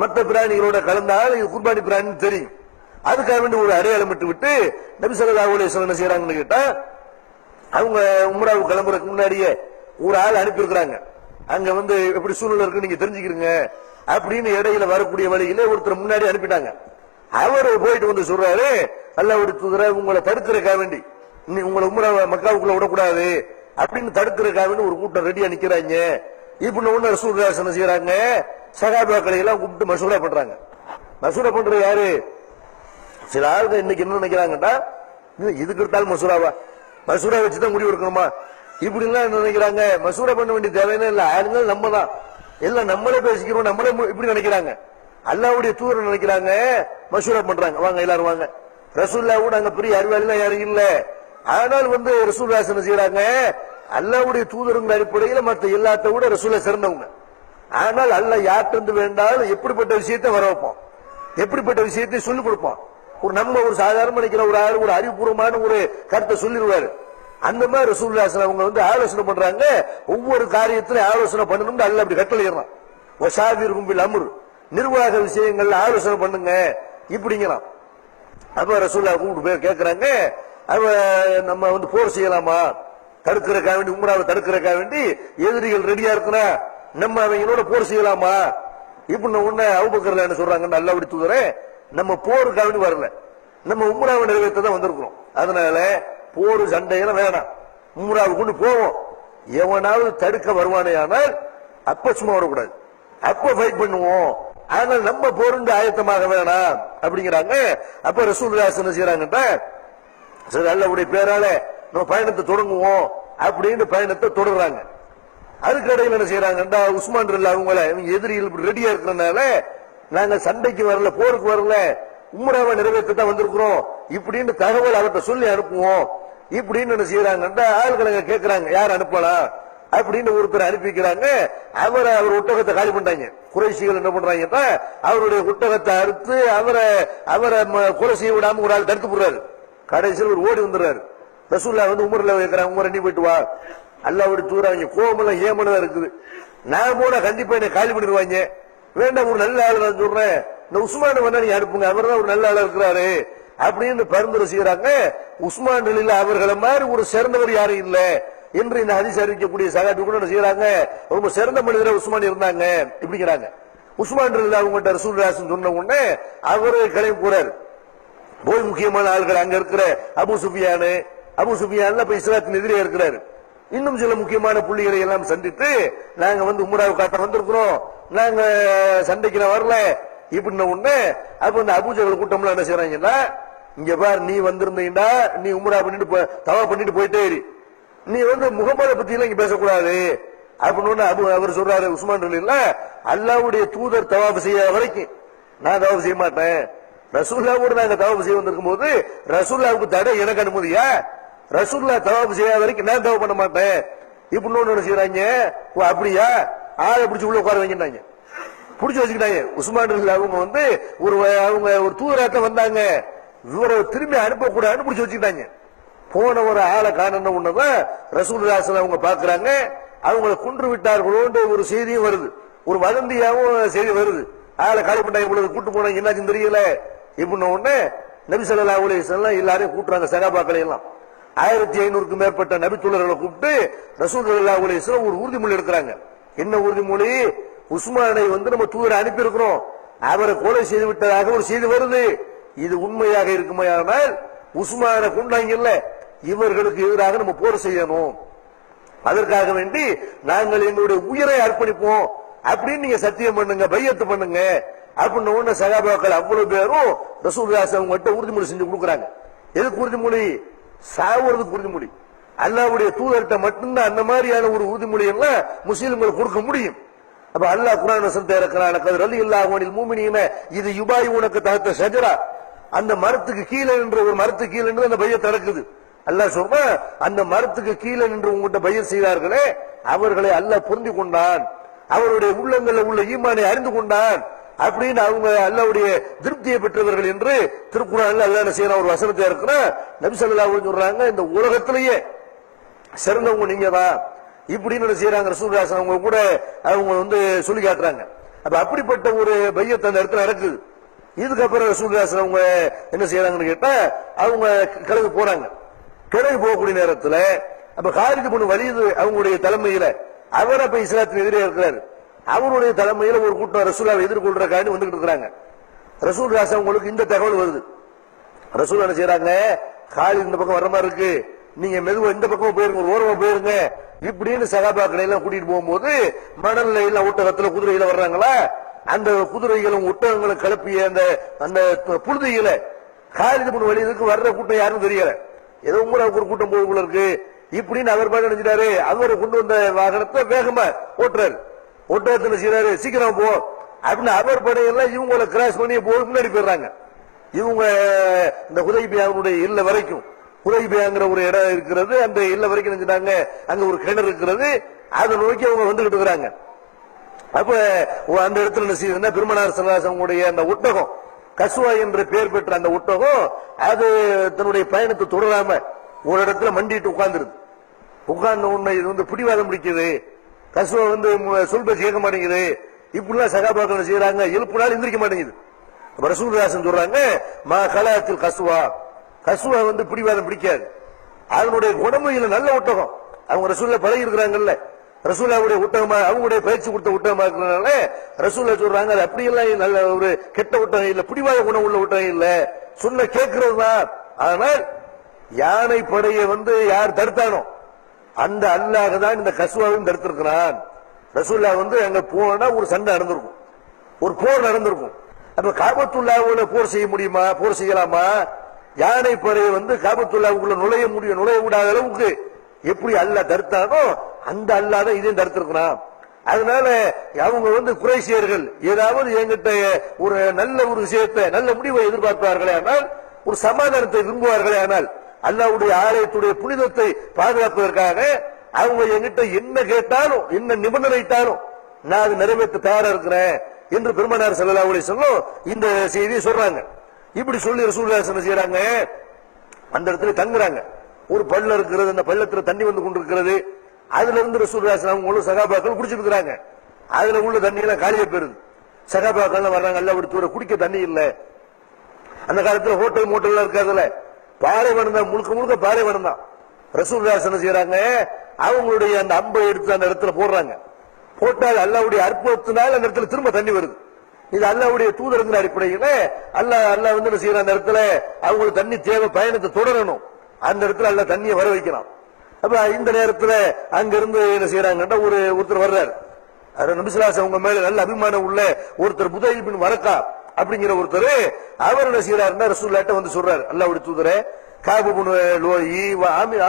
மற்ற பிராணிகளோட கலந்தால் இது குர்பானி பிராணி தெரியும், அதுக்காக வேண்டி ஒரு அடையாளம் விட்டு விட்டு நபி ஸல்லல்லாஹு அலைஹி வஸல்லம் என்ன செய்யறாங்கன்னு கேட்டா அவங்க உம்ராவுக்கு கிளம்புறதுக்கு முன்னாடியே ஒரு ஆள் அனுப்பி இருக்கிறாங்க. அங்க எப்படி சூழ்நிலை இருக்கு நீங்க தெரிஞ்சுக்கிறீங்க அப்படின்னு இடையில வரக்கூடிய வழியில ஒருத்தர் முன்னாடி அனுப்பிட்டாங்க. அவர் போயிட்டு சொல்றாரு, அல்லாஹ்வுடைய தூதரை உங்களை தடுக்கிறதுக்காக வேண்டி, உங்களை உம்ரா மக்காவுக்குள்ள விடக்கூடாது அப்படின்னு தடுக்கிறதுக்காக வேண்டி ஒரு கூட்டம் ரெடியா நிக்கிறாங்க. இப்ப ரசூலுல்லாஹ் என்ன செய்யறாங்க, சஹாபாக்களை எல்லாம் கூப்பிட்டு மசூரா பண்றாங்க. மசூரா பண்றது யாரு, சில ஆளுங்க இன்னைக்கு என்ன நினைக்கிறாங்கடா, இதுக்கு எடுத்தாலும் மசூராவா, மசூரா வச்சுதான் முடிவு எடுக்கணுமா இப்படி எல்லாம் என்ன நினைக்கிறாங்க. மசூரா பண்ண வேண்டிய தேவையான இல்ல, ஆளுங்க நம்ம தான் எல்லாம் நம்மளே பேசிக்கிறோம், நம்மளே இப்படி நினைக்கிறாங்க. அல்லாஹ்வுடைய தூதர் நினைக்கிறாங்க, மசூரா பண்றாங்க, வாங்க எல்லாரும் வாங்க. ரசூலுல்லாஹ் கூட அங்க பெரிய அறிவாளிலாம் யாரும் இல்ல, ஆனால் ரசூலுல்லாஹ் என்ன செய்யறாங்க, அல்லாஹ்வுடைய தூதருங்கிற அடிப்படையில் மற்ற எல்லாத்த விட ரசூலுல்லாஹ் சிறந்தவங்க. ஆனால் அல்லாஹ் யார்கிட்ட வேண்டாலும் எப்படிப்பட்ட விஷயத்தை வர வைப்போம், எப்படிப்பட்ட விஷயத்தை சொல்லிக் கொடுப்போம். நம்ம ஒரு சாதாரண நினைக்கிற ஒரு ஆள் ஒரு அறிவுபூர்வமான ஒரு கருத்தை சொல்லிடுவாரு. அந்த மாதிரி ரசூலுல்லாஹ் அவங்க ஆலோசனை பண்றாங்க. ஒவ்வொரு காரியத்திலும் ஆலோசனை பண்ணணும்னு அல்லாஹ் அப்படி கட்டளையிடறான். வஷாவிர்ஹும் பில் அம்ர், நிர்வாக விஷயங்கள்ல ஆலோசனை பண்ணுங்க இப்படிங்கிறான். அப்ப ரசூலுல்லாஹ் கூப்பிட்டு போய் கேட்கிறாங்க, நம்ம போர் செய்யலாமா, தடுக்கிறதுக்காக வேண்டி உம்ராவை தடுக்கிறதுக்காக வேண்டி எதிரிகள் ரெடியா இருக்கிறா, நம்ம அவங்களோட போர் செய்யலாமா இப்படின்னு உடனே அபூபக்கர் என்ன சொல்றாங்க, அல்லாஹ்வுடைய தூதரே நம்ம போருக்காக வேண்டி வரல, நம்ம உம்ராவை நிறைவேற்ற தான் வந்திருக்கிறோம், அதனால போர் சண்டையெல்லாம் வேணாம், உம்ராவை கொண்டு போவோம், எவனாவது தடுக்க வருவானே ஆனால் அப்ப சும்மா வரக்கூடாது, அப்ப ஃபைட் பண்ணுவோம், ஆனால் நம்ம போருந்து ஆயத்தமாக வேணாம் அப்படிங்கிறாங்க. அப்ப ரசூலுல்லாஹ் என்ன செய்யறாங்கன்னா, சரி அல்லாஹ்வுடைய பேரால நம்ம பயணத்தை தொடங்குவோம் அப்படின்னு பயணத்தை தொடர்றாங்க. அதுக்கு இடையில என்ன செய்யறாங்கன்னா, உஸ்மான் ரலியல்லாஹு அவங்கள இவங்க எதிரிகள் ரெடியா இருக்கிறனால நாங்க சண்டைக்கு வரல, போருக்கு வரல, உம்ராவை நிறைவேற்றத்தான் வந்திருக்கிறோம் இப்படின்னு தகவல் அவர்கிட்ட சொல்லி அனுப்புவோம் இப்படின்னு என்ன செய்யறாங்கன்னா, ஆள்களை கேட்கிறாங்க யார் அனுப்பலாம் அப்படின்னு ஒருத்தர் அனுப்பிக்கிறாங்க. அவர் ஒட்டகத்தை காலி பண்றாங்க. குறைஷிகள் என்ன பண்றாங்கன்னா, அவருடைய ஒட்டகத்தை அறுத்து அவரை கொலை செய்ய விடாம ஒரு ஆள் தடுத்து போடுறாரு. கடைசியில் ஒரு ஓடி வந்துடுறாரு. ரசூலுல்லாஹ் உமர்ல வைக்கிறாங்க, உமர் நீ போயிட்டு வா, அல்லாஹ்வுடைய தூதர் அவங்க கோபமெல்லாம் ஏமனதா இருக்குது, நான் போனா கண்டிப்பா என்னை காலி பண்ணிடுவாங்க, வேண்டாம் ஒரு நல்ல ஆளு நான் சொல்றேன், இந்த உஸ்மான வேணா நீ அனுப்புங்க, அவர் தான் ஒரு நல்ல ஆளா இருக்கிறாரு அப்படின்னு பரிந்துரை செய்யறாங்க. உஸ்மான் ரலியல்லாஹு அவர்களை மாதிரி ஒரு சிறந்தவர் யாரும் இல்ல என்று இந்த ஹதீஸ் அறிவிக்கக்கூடிய சகாபி கூட செய்யறாங்க, ரொம்ப சிறந்த மனிதர் உஸ்மான் இருந்தாங்க இப்படிங்கிறாங்க. உஸ்மான் ரலியல்லாஹு அவங்கள்ட்ட ரசூலுல்லாஹ் சொன்ன உடனே அவரு கிளம்பி போறாரு. போய் முக்கியமான ஆள்கள் அங்க இருக்கிற அபு சுஃபியான் இப்ப இஸ்லாத்தின் எதிரே இருக்கிறாரு. இன்னும் சில முக்கியமான புள்ளிகளை எல்லாம் சந்தித்து நாங்க வந்து உம்ராவை காட்ட வந்திருக்கிறோம், நாங்க சண்டைக்கு வரல இப்படின்ன உடனே அப்ப இந்த அபூஜஹல் கூட்டம்லாம் என்ன செய்யறாங்கன்னா, இங்க பார் நீ வந்திருந்தீங்கன்னா நீ உம்ரா பண்ணிட்டு தவா பண்ணிட்டு போயிட்டே இரு, நீ வந்து முகமதை பத்தி எல்லாம் இங்க பேசக்கூடாது அப்படின்னு அவர் சொல்றாரு. உஸ்மான் ரலியல்ல அல்லாஹ்வுடைய தூதர் தவாப் செய்ய வரைக்கும் நான் தவாப் செய்ய மாட்டேன். ரசூலுல்லாஹ்வோட நாங்க தவாப் செய்ய வந்திருக்கும் போது ரசூலுல்லாஹ்வுக்கு தடை எனக்கு அனுமதியா? ரசூலுல்லாஹ் தவாப் செய்யாத வரைக்கும் நான் தவாப் பண்ண மாட்டேன் இப்படின்னு ஒண்ணு செய்யறாங்க. அப்படியா, ஆளை பிடிச்சி உள்ள உட்கார வைக்கிறாங்க, பிடிச்சி வச்சுக்கிட்டாங்க. உஸ்மான் ரலியல்லாஹு அவங்க வந்து அவங்க ஒரு தூதராட்ட வந்தாங்க, இவரை திரும்பி அனுப்பக்கூடாதுன்னு பிடிச்சி வச்சுக்கிட்டாங்க. போன ஒரு ஆளை காணணும் ஒண்ணுதான் ரசூலுல்லாஹ் அவங்க பாக்குறாங்க, அவங்களை கொன்று விட்டார்களோன்ற ஒரு செய்தியும் வருது, ஒரு வதந்தியாவும் செய்தி வருது. ஆளை காலி பண்ணாங்க, இவ்வளவு கூட்டு போனாங்க, என்னாச்சுன்னு தெரியல இப்படின்ன உடனே நபி ஸல்லல்லாஹு அலைஹி வஸல்லம் எல்லாரையும் கூட்டுறாங்க, சகாபாக்களை எல்லாம் 1500க்கும் மேற்பட்ட நபித்தோழர்களை கூப்பிட்டு ரசூல் ஸல்லல்லாஹு அலைஹி வஸல்லம் ஒரு உறுதிமொழி எடுக்கிறாங்க. என்ன உறுதிமொழி? உஸ்மானை வந்து நம்ம தூதரை அனுப்பி இருக்கிறோம், அவரை கொலை செய்து விட்டதாக ஒரு செய்தி வருது, இது உண்மையாக இருக்குமையானால் உஸ்மானை கொண்டாங்கல்ல இவர்களுக்கு எதிராக நம்ம போர் செய்யணும், அதற்காக வேண்டி நாங்கள் எங்களுடைய உயிரை அர்ப்பணிப்போம் அப்படின்னு நீங்க சத்தியம் பண்ணுங்க, பையத்து பண்ணுங்க அப்படின்னு ஒண்ணு சகாபாக்கள் அவ்வளவு பேரும் ரசூலுல்லாஹ் அவங்ககிட்ட உறுதிமொழி செஞ்சு கொடுக்குறாங்க. எதுக்கு உறுதிமொழி? சாவுறதுக்கு உறுதிமொழி. அல்லாஹ்வுடைய தூதர்கிட்ட மட்டும்தான் அந்த மாதிரியான ஒரு உறுதிமொழி எல்லாம் முஸ்லிம்கள் கொடுக்க முடியும். அப்ப அல்லாஹ் குர்ஆன் வசனத்தை இறக்குறான், கது ரலியல்லாஹு அனில் முஃமினீன இது யுபாயி உனக்கு தஹத ஷஜரா, அந்த மரத்துக்கு கீழே நின்று ஒரு மரத்துக்கு கீழே நின்று அந்த பையத் நடக்குது. அல்லாஹ் சொல்றா, அந்த மரத்துக்கு கீழே நின்று உங்ககிட்ட பையத் செய்தார்களே அவர்களை அல்லாஹ் பொருந்தி கொண்டான், அவருடைய உள்ளங்களில் உள்ள ஈமானை அறிந்து கொண்டான் அப்படின்னு அவங்க அல்லாஹ்வுடைய திருப்தியை பெற்றவர்கள் என்று திருக்குர்ஆன்ல அல்லாஹ் என்ன செய்யறான், ஒரு வசனத்தை இருக்கிறான். நபி ஸல்லல்லாஹு அலைஹி சொல்றாங்க, இந்த உலகத்திலேயே சிறந்தவங்க நீங்க தான் இப்படின்னு செய்யறாங்க. ரசூலுல்லாஹ் அவங்க கூட அவங்க வந்து சொல்லி காட்டுறாங்க. அப்ப அப்படிப்பட்ட ஒரு பையத் அந்த இடத்துல நடக்குது. இதுக்கப்புறம் ரசூலுல்லாஹ் அவங்க என்ன செய்யறாங்கன்னு கேட்டா, அவங்க கிளம்பி போறாங்க. கிளம்பி போகக்கூடிய நேரத்துல அப்ப காலித் இப்னு வலீத் அவங்களுடைய தலைமையில அவர் அப்ப இஸ்லாத்துக்கு எதிரே இருக்கிறாரு, அவருடைய தலைமையில ஒரு கூட்டம் ரசூலுல்லாஹ் எதிர்கொள்றதுக்காண்டி வந்துகிட்டு இருக்கிறாங்க. ரசூலுல்லாஹ் அவங்களுக்கு இந்த தகவல் வருது. ரசூல் என்ன செய்யறாங்க, காலித் இந்த பக்கம் வர்ற மாதிரி இருக்கு, நீங்க மெதுவா இந்த பக்கம் போயிருங்க, ஒரு ஓரமா போயிருங்க இப்படின்னு சகாபாக்களை எல்லாம் கூட்டிட்டு போகும்போது மணல்ல எல்லாம் ஒட்டகத்துல குதிரையில வர்றாங்களா, அந்த குதிரைகளும் ஒட்டகங்களும் கிளப்பிய அந்த அந்த புழுதிகளை காலித் இப்னு வலீதுக்கு வர்ற கூட்டம் யாரும் தெரியல, ஏதோ உம்ராவுக்கு ஒரு கூட்டம் போகுள்ள இருக்கு இப்படின்னு அவர் பாட்டு நினைச்சிட்டாரு. அவரை கொண்டு வந்த வாகனத்தை வேகமா ஓட்டுறாரு, ஒட்டகத்துல செய்யறாரு, சீக்கிரம் போ அப்படின்னு அவர் படையெல்லாம் இவங்களை கிராஸ் பண்ணி போய் முன்னாடி போயிடுறாங்க. இவங்க இந்த ஹுதைபியாவுடைய இல்ல வரைக்கும், ஹுதைபியாங்கிற ஒரு இடம் இருக்கிறது, அந்த இல்ல வரைக்கும் நினைச்சிட்டாங்க, அங்க ஒரு கிணறு இருக்கிறது, அதை நோக்கி அவங்க வந்துகிட்டு இருக்கிறாங்க. அப்ப அந்த இடத்துல என்ன செய்யுதுன்னா, பெருமானார் ஸல்லல்லாஹு அலைஹி வஸல்லம் அந்த ஒட்டகம் கஸ்வா என்ற பெயர் பெற்ற அந்த ஒட்டகம் அது தன்னுடைய பயணத்தை தொடராம ஒரு இடத்துல மண்டிட்டு உட்கார்ந்துருது. உட்கார்ந்த உடனே இது வந்து பிடிவாதம் பிடிக்குது, கஸ்வா வந்து சொல்ப கேட்க மாட்டேங்குது, இப்படிலாம் சகாபாக்கள் செய்யறாங்க, எழுப்புனாலும் எந்திரிக்க மாட்டேங்குது. ரசூலுல்லாஹ் சொல்றாங்க, மா கலாத்தில் கஸ்வா, கஸ்வா வந்து பிடிவாதம் பிடிக்காது, அதனுடைய குணமையில நல்ல ஒட்டகம், அவங்க ரசூலுல்லாஹ் பழகி இருக்கிறாங்கல்ல, ரசூலுல்லாஹ்வுடைய ஒட்டகமா அவங்களுடைய பயிற்சி கொடுத்த ஒட்டகமா இருக்கிறதுனால ரசூலுல்லாஹ் சொல்றாங்க, அது அப்படியெல்லாம் நல்ல ஒரு கெட்ட ஒட்டகம் இல்ல, பிடிவாத குணம் உள்ள ஒட்டகம் இல்ல, சொன்ன கேட்கிறது தான். ஆனால் யானை படையை வந்து யார் தடுத்தானோ அந்த அல்லாஹ் தான் இந்த கஸ்வாவையும் தடுத்திருக்கிறான். ரசூலுல்லாஹ் வந்து அங்க போனா ஒரு சண்டை நடந்திருக்கும், ஒரு போர் நடந்திருக்கும். அப்ப காபத்துல்லாஹ்வுல போர் செய்ய முடியுமா, போர் செய்யலாமா? யானை படையை வந்து காபத்துல்லாஹ்வுக்குள்ள நுழைய விடாத அளவுக்கு எப்படி அல்லாஹ் தடுத்தானோ அந்த அல்லாஹ் தான் இதையும் தடுத்திருக்கிறான். அதனால அவங்க வந்து குறைஷியர்கள் ஏதாவது என்கிட்ட ஒரு நல்ல ஒரு விஷயத்தை நல்ல முடிவை எதிர்பார்ப்பார்களே ஆனால், ஒரு சமாதானத்தை விரும்புவார்களே ஆனால், அல்லாஹ்வுடைய ஆலயத்துடைய புனிதத்தை பாதுகாப்பதற்காக அவங்க என்கிட்ட என்ன கேட்டாலும் என்ன நிபந்தனைட்டாலும் நான் அது நிறைவேற்ற தயாரா இருக்கிறேன் என்று பெருமானார் ஸல்லல்லாஹு அலைஹி வஸல்லம் இந்த செய்தியை சொல்றாங்க. இப்படி சொல்லி ரசூலுல்லாஹ் என்ன செய்யறாங்க, அந்த இடத்துல தங்குறாங்க. ஒரு பள்ளம் இருக்கிறது, அந்த பள்ளத்துல தண்ணி வந்து கொண்டிருக்கிறது, அதுல இருந்து ரசூலுல்லாஹ் அவங்களும் சகாபாக்கள் குடிச்சிட்டு இருக்கிறாங்க. அதுல உள்ள தண்ணி எல்லாம் காலியா போயிருது. சகாபாக்கள் வர்றாங்க, அல்லாஹ்வுடைய குடிக்க தண்ணி இல்ல. அந்த காலத்துல ஹோட்டல் மோட்டல் இருக்காதுல, பாலைவனம் தான், முழுக்க முழுக்க பாலைவனம் தான். ரசூலுல்லாஹ் என்ன செய்யறாங்க, அவங்களுடைய அந்த அம்பை எடுத்து அந்த இடத்துல போடுறாங்க. போட்டால் அல்லாஹ்வுடைய அற்புதத்தினால் அந்த இடத்துல திரும்ப தண்ணி வருது. இது அல்லாஹ்வுடைய தூதருங்கிற அடிப்படையில அல்லாஹ் வந்து என்ன செய்யற அந்த இடத்துல அவங்களுக்கு தண்ணி தேவை, பயணத்தை தொடரணும், அந்த இடத்துல அல்லாஹ் தண்ணியை வர வைக்கலாம். அப்ப இந்த நேரத்துல அங்க இருந்து என்ன செய்யறாங்கன்னா ஒருத்தர் வர்றாரு, நபி ஸல்லல்லாஹு அலைஹி அவங்க மேல நல்ல அபிமானம் உள்ள ஒருத்தர், புதைல் பின் வரக்கா அப்படிங்கிற ஒருத்தர், அவர் என்ன செய்யறாருன்னா ரசூலுல்லாஹ்ட்ட வந்து சொல்றாரு, அல்லாஹ்வுடைய தூதரே, காபு பின் லோயி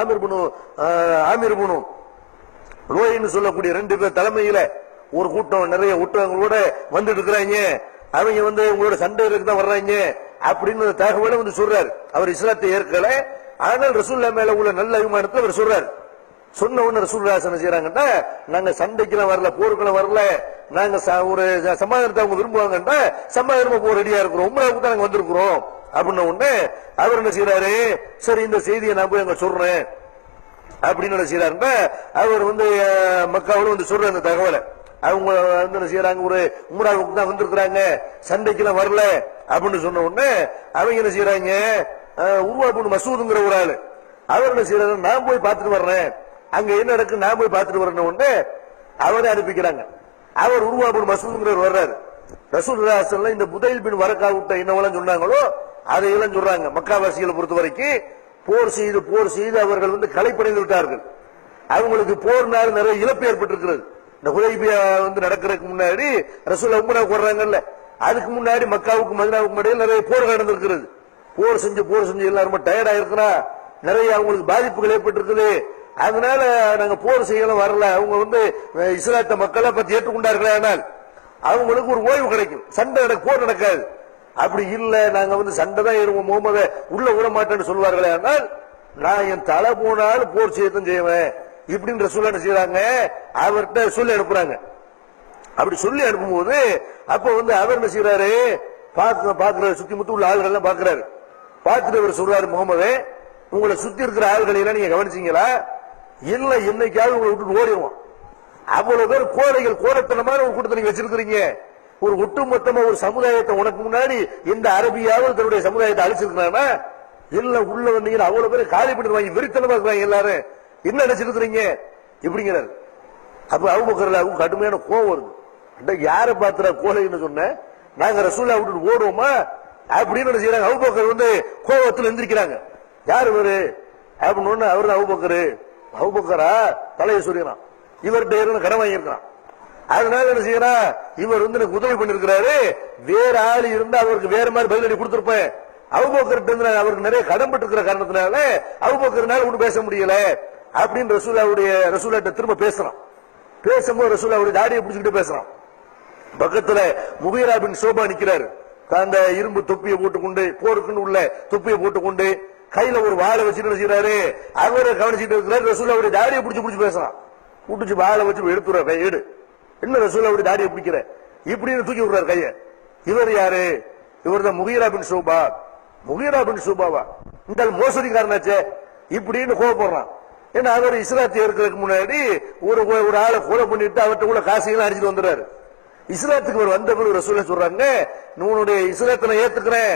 ஆமிர் பின் லோயின்னு சொல்லக்கூடிய 2 பேர் தலைமையில ஒரு கூட்டம் நிறைய ஒட்டங்களோட வந்துட்டு இருக்கிறாங்க, அவங்க வந்து உங்களோட சண்டை தான் வர்றாங்க அப்படின்னு தகவலை வந்து சொல்றாரு. அவர் இஸ்லாத்தை ஏற்கல, ஆனால் ரசூலுல்லாஹ் மேல உள்ள நல்ல அபிமானத்தை அவர் சொல்றாரு. சொன்ன உடனே ரசூலுல்லாஹ் என்ன செய்யறாங்கன்னா, நாங்க சண்டைக்கெல்லாம் வரல, போருக்கெல்லாம் வரல, நாங்க ஒரு சமாதானத்தை அவங்க விரும்புவாங்கன்னா சமாதானமா போக ரெடியா இருக்கிறோம், உம்ராவுக்கு தான் நாங்க வந்திருக்கிறோம் அப்படின்ன உடனே அவர் என்ன செய்யறாரு, சரி இந்த செய்தியை நான் போய் அங்க சொல்றேன் அப்படின்னு என்ன செய்யறாருன்னா, அவர் வந்து மக்காவோட வந்து சொல்ற அந்த தகவலை அவங்க வந்து என்ன செய்யறாங்க, ஒரு உம்ராவுக்கு தான் வந்திருக்கிறாங்க, சண்டைக்கெல்லாம் வரல அப்படின்னு சொன்ன உடனே அவங்க என்ன செய்யறாங்க, உருவா பின் மசூதுங்கிற ஒரு ஆளு, அவர் என்ன செய்யறாரு, நான் போய் பார்த்துட்டு வர்றேன், அங்க என்ன நடக்கு நான் போய் பார்த்துட்டு வரேன் உடனே அவரை அனுப்பிக்கிறாங்க. அவர் உருவா பின் மசூதுங்கிறவர் வர்றாரு. ரசூலுல்லாஹி ஸல்லல்லாஹு அலைஹி வஸல்லம் இந்த புதைல் பின் வரக்கா விட்ட என்னவெல்லாம் சொன்னாங்களோ அதையெல்லாம் சொல்றாங்க. மக்காவாசிகளை பொறுத்த வரைக்கும் போர் செய்து அவர்கள் வந்து களைப்படைந்து விட்டார்கள். அவங்களுக்கு போர்னால நிறைய இழப்பு ஏற்பட்டிருக்கிறது. இந்த ஹுதைபியா வந்து நடக்கிறதுக்கு முன்னாடி ரசூலுல்லாஹ் உம்ராவுக்கு வர்றாங்கல்ல, அதுக்கு முன்னாடி மக்காவுக்கு மதீனாவுக்கு இடையில நிறைய போர் நடந்திருக்கிறது. போர் செஞ்சு எல்லாரும் டயர்டா இருக்கிறா, நிறைய அவங்களுக்கு பாதிப்புகள் ஏற்பட்டிருக்குது. அதனால நாங்க போர் செய்யலாம் வரல, அவங்க வந்து இஸ்லாத்த மக்களை பத்தி ஏற்றுக்கொண்டார்களே, ஆனால் அவங்களுக்கு ஒரு ஓய்வு கிடைக்கும், சண்டை போர் நடக்காது. அப்படி இல்ல, நாங்க வந்து சண்டை தான் ஏறுவோம், முகமது உள்ள விட மாட்டேன்னு சொல்வார்களே, ஆனால் நான் என் தலை போனாலும் போர் செய்யத்தான் செய்வேன் இப்படின்ற சொல்ல என்ன செய்யறாங்க, அவர்கிட்ட சொல்லி அனுப்புறாங்க. அப்படி சொல்லி அனுப்பும்போது அப்ப வந்து அவர் என்ன செய்யறாரு, பாக்குறாரு, சுத்தி முத்து உள்ள ஆள்கள் எல்லாம் பாக்குறாரு. பார்த்துட்டு அவர் சொல்றாரு, முகமது உங்களை சுத்தி இருக்கிற ஆள்களை எல்லாம் நீங்க கவனிச்சீங்களா, இல்ல என்னைக்காவது உங்களை விட்டு ஓடிடுவோம், அவ்வளவு பேர் கோடைத்தனமான ஒரு கூட்டத்தை நீங்க வச்சிருக்கிறீங்க, ஒரு ஒட்டுமொத்தமா ஒரு சமுதாயத்தை உனக்கு முன்னாடி எந்த அரபியாவது தன்னுடைய சமுதாயத்தை அழிச்சிருக்கிறானா, எல்லாம் உள்ள வந்தீங்க அவ்வளவு பேர் காலி பண்ணிடுவாங்க, வெறித்தனமா இருக்கிறாங்க எல்லாரும், என்ன நினைச்சிருக்கிறீங்க இப்படிங்கிறாரு. அப்ப அபூபக்கர் அவங்க கடுமையான கோவம் வருது, யாரை பாத்துற கோலைன்னு சொன்ன, நாங்க ரசூலுல்லாஹ் விட்டு ஓடுவோமா அப்படின்னு என்ன செய்யறாங்க. அபூபக்கர் வந்து கோவத்தில் எந்திரிக்கிறாங்க, யாரு இவரு அப்படின்னு, அவரு அபூபக்கரா தலையை சொல்லிக்கிறான், இவர்கிட்ட கடன் வாங்கியிருக்கான், அதனால என்ன செய்யறான், இவர் வந்து எனக்கு உதவி பண்ணிருக்கிறாரு, வேற ஆள் இருந்தா அவருக்கு வேற மாதிரி பதிலடி கொடுத்திருப்பேன், அபூபக்கர் அவருக்கு நிறைய கடன் பட்டிருக்கிற காரணத்தினால அபூபக்கர்னால ஒன்றும் பேச முடியல அப்படின்னு ரசூலுல்லாஹ்ட்ட திரும்ப பேசுறான். பேசும்போது ரசூலுல்லாஹ்வுடைய தாடியை பிடிச்சிக்கிட்டு பேசுறான். பக்கத்துல முகீரா பின் ஷுபா நிக்கிறாரு, அந்த இரும்பு தொப்பியை போட்டுக்கொண்டு, போருக்குன்னு உள்ள தொப்பியை போட்டுக்கொண்டு, கையில ஒரு வாழை வச்சுட்டு செய்யறாரு, அவரை கவனிச்சுட்டு இருக்கிறாரு. ரசூலுல்லாஹ்வுடைய தாடியை பிடிச்சு பேசுறான், பிடிச்சு வாழை வச்சு எடுத்துறாரு, கை எடு, என்ன ரசூலுல்லாஹ்வுடைய தாடியை பிடிக்கிற இப்படின்னு தூக்கி விடுறாரு கைய. இவர் யாரு, இவர் தான் முகீரா பின் ஷுபாவா, இந்த மோசடிக்காரனாச்சே இப்படின்னு கோவப்படுறான். ஏன்னா அவர் இஸ்லாத்தை ஏற்கிறதுக்கு முன்னாடி ஒரு ஆளை கொலை பண்ணிட்டு அவர்கிட்ட கூட காசையெல்லாம் அடிச்சுட்டு வந்துடுறாரு. இஸ்லாத்துக்கு அவர் வந்த பிறகு ரசூலுல்லாஹ் சொல்றாங்க, உன்னுடைய இஸ்லாத்தை நான் ஏத்துக்கிறேன்,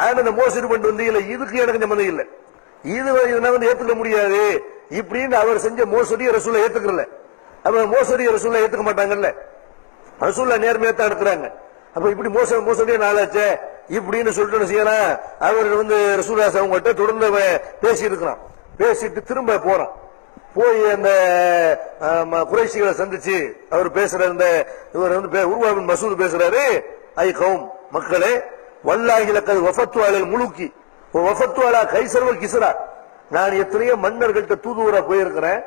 ஆனா இந்த மோசடி பண்ணிட்டு வந்தீங்கல்ல, இதுக்கு எனக்கு சம்மந்தம் இல்லை, இது வந்து ஏத்துக்க முடியாது இப்படின்னு அவர் செஞ்ச மோசடியை ரசூலுல்லாஹ் ஏத்துக்கல. அப்ப மோசடியை ரசூலுல்லாஹ் ஏத்துக்க மாட்டாங்கல்ல, ரசூலுல்லாஹ் நேர்மையா தான் இருக்கிறாங்க. அப்ப இப்படி மோசடியே நாளாச்சே இப்படின்னு சொல்லிட்டு செய்யலாம். அவர் வந்து ரசூலுல்லாஹ் அவங்ககிட்ட தொடர்ந்து பேசி இருக்கிறான். பேசிட்டு திரும்ப போறான், போய் அந்த குறைஷிகளை சந்திச்சு அவர் பேசுற இவர் வந்து உருவா பின் மசூத் பேசுறாரு, ஐ கௌம் மக்களே, வல்லாஹி லக்கத் வஃபத்து அலல் முலுக்கி வஃபத்து அலா கைசர் வல் கிஸ்ரா, நான் எத்தனையோ மன்னர்கள்ட்ட தூதுவரா போயிருக்கிறேன்,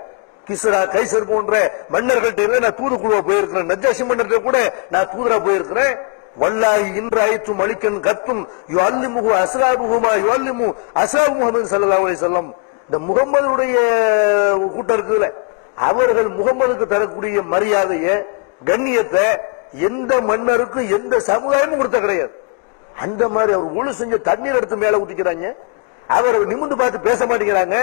கிஸ்ரா கைசர் போன்ற மன்னர்கள்ட்ட நான் தூதுக்குழுவா போயிருக்கிறேன், நஜ்ஜாஷி மன்னர்கிட்ட கூட நான் தூதரா போயிருக்கிறேன். வல்லாஹி இன்று ஆயிற்று மலிக்கன் கத்தும் யுஅல்லிமுஹு அஸ்ராபுஹுமா யுஅல்லிமு அஸ்ராபு முஹம்மது ஸல்லல்லாஹு அலைஹி வஸல்லம், இந்த முகம்மதுடைய கூட்டம் இருக்குல்ல, அவர்கள் முகம்மதுக்கு தரக்கூடிய மரியாதையை கண்ணியத்தை எந்த மன்னருக்கும் எந்த சமுதாயமும் கொடுத்த கிடையாது. அந்த மாதிரி அவர் ஒழு செஞ்ச தண்ணீர் எடுத்து மேல ஊத்திக்கிறாங்க, அவர் நிமிந்து பார்த்து பேச மாட்டேங்கிறாங்க.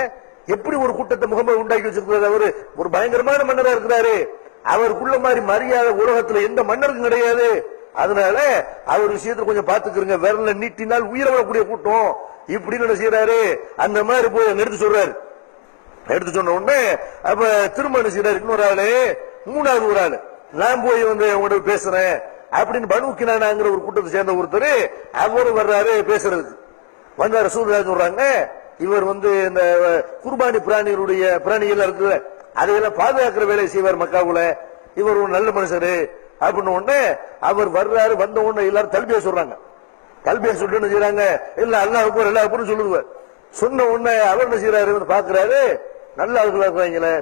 எப்படி ஒரு கூட்டத்தை முகம்மது உண்டாக்கி வச்சிருக்கிறாரு, அவரு ஒரு பயங்கரமான மன்னரா இருக்கிறாரு, அவருக்குள்ள மாதிரி மரியாதை உலகத்துல எந்த மன்னருக்கும் கிடையாது. அதனால அவர் விஷயத்துல கொஞ்சம் பாத்துக்கிறங்க, விரல நீட்டினால் உயிரை வரக்கூடிய கூட்டம் இப்படின்னு என்ன செய்யறாரு, அந்த மாதிரி போய் எடுத்து சொல்றாரு. எடுத்து சொன்ன உடனே அப்ப திரும்ப என்ன செய்யறாரு, இன்னொரு ஆளு, மூணாவது ஒரு ஆளு, நான் போய் வந்து உங்கள்கிட்ட பேசுறேன் அப்படின்னு பனு கினானாங்கிற ஒரு கூட்டத்தை சேர்ந்த ஒருத்தர் அவரு வர்றாரு பேசுறதுக்கு. வந்த ரசூலுல்லாஹி சொல்றாங்க, இவர் இந்த குர்பானி பிராணிகள் இருக்குது, அதையெல்லாம் பாதுகாக்கிற வேலையை செய்வார் மக்காவுல, இவர் ஒரு நல்ல மனுஷரு அப்படின்னு உடனே அவர் வர்றாரு. வந்த உடனே எல்லாரும் தல்பியா சொல்றாங்க. தல்பியா சொல்லிட்டு செய்யறாங்க, இல்ல அல்லாஹ் அக்பர் அல்லாஹ் அக்பர்னு சொல்லுவார். சொன்ன உடனே அவர் என்ன செய்யறாரு, பாக்குறாரு நல்ல ஆளுகளா இருக்காங்களே,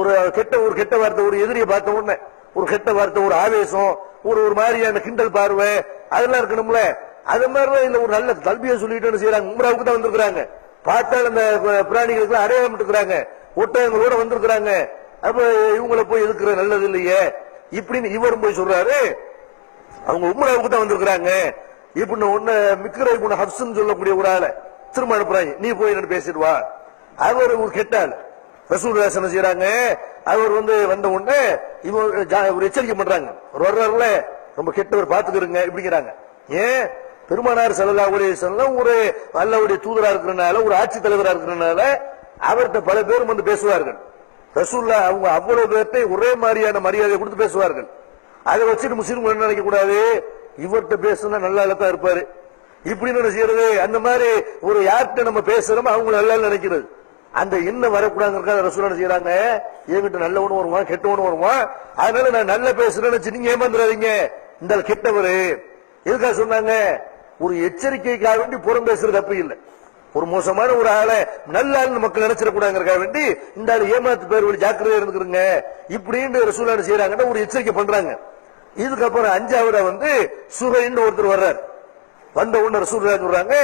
ஒரு கெட்ட வார்த்தை, ஒரு எதிரியை பார்த்த உடனே ஒரு கெட்ட வார்த்தை, ஒரு ஆவேசம், ஒரு மாதிரியான கிண்டல் பார்வை, அதெல்லாம் இருக்கணும்ல. அது மாதிரிலாம் இல்ல, ஒரு நல்ல தல்பியா சொல்லிட்டு செய்யறாங்க. உம்ராவுக்கு தான் வந்திருக்காங்க. பார்த்தால் அந்த பிராணிகளுக்கு அடையாளம் இருக்கிறாங்க, ஒட்டகங்களோட வந்திருக்கிறாங்க. அப்ப இவங்களை போய் எதுக்குற நல்லது இல்லையே இப்படின்னு இவரும் போய் சொல்றாரு. அவங்க உம்ராவுக்கு தான் வந்திருக்கிறாங்க இப்படின்னு ஒண்ணு மிக்ரை குண ஹப்ஸ்ன்னு சொல்லக்கூடிய ஒரு ஆளை திரும்ப அனுப்புறாங்க, நீ போய் என்ன பேசிட்டு வா. அவர் ஒரு கெட்ட ஆள். ரசூலுல்லாஹி என்ன செய்யறாங்க, அவர் வந்த உடனே ஒரு எச்சரிக்கை பண்றாங்க, ஒரு வர்றாருல ரொம்ப கெட்டவர் பாத்துக்கிறங்க இப்படிங்கிறாங்க. ஏன் பெருமானார் ஸல்லல்லாஹு அலைஹி வஸல்லம் ஒரு அல்லாஹ்வுடைய தூதரா இருக்கிறனால, ஒரு ஆட்சி தலைவரா இருக்கிறனால அவர்கிட்ட பல பேரும் பேசுவார்கள். ரசூலுல்லாஹ் அவங்க அவ்வளவு பேர்த்தை ஒரே மாதிரியான மரியாதை கொடுத்து பேசுவார்கள். அதை வச்சுட்டு முஸ்லிம்கள் என்ன நினைக்க கூடாது, இவர்கிட்ட பேசுனா நல்லா தான் இருப்பாரு இப்படின்னு செய்யறது. அந்த மாதிரி ஒரு யார்கிட்ட நம்ம பேசுறோமோ அவங்க நல்லா நினைக்கிறது, அந்த எண்ணம் வரக்கூடாதுங்கிறதுக்காக ரசூலுல்லாஹ் செய்யறாங்க. என்கிட்ட நல்லவனும் வருவான் கெட்டவனும் வருவான், அதனால நான் நல்ல பேசுறேன்னு நீங்க ஏமாந்துடாதீங்க, இந்த கெட்டவரு. எதுக்காக சொன்னாங்க, ஒரு எச்சரிக்கைக்காக வேண்டி புறம் பேசுறது தப்பு இல்லை. ஒரு மோசமான ஒரு ஆளை நல்ல ஆள் மக்கள் நினைச்சிடக்கூடாதுங்கிறக்காக வேண்டி இந்த ஆள் ஏமாத்து பேர் வழி ஜாக்கிரதையா இருந்துக்கிறங்க இப்படின்னு ரசூலுல்லாஹ் செய்யறாங்கன்னா ஒரு எச்சரிக்கை பண்றாங்க. இதுக்கப்புறம் அஞ்சாவது சுகைன்னு ஒருத்தர் வர்றார். வந்த உடனே ரசூலுல்லாஹ் சொல்றாங்க,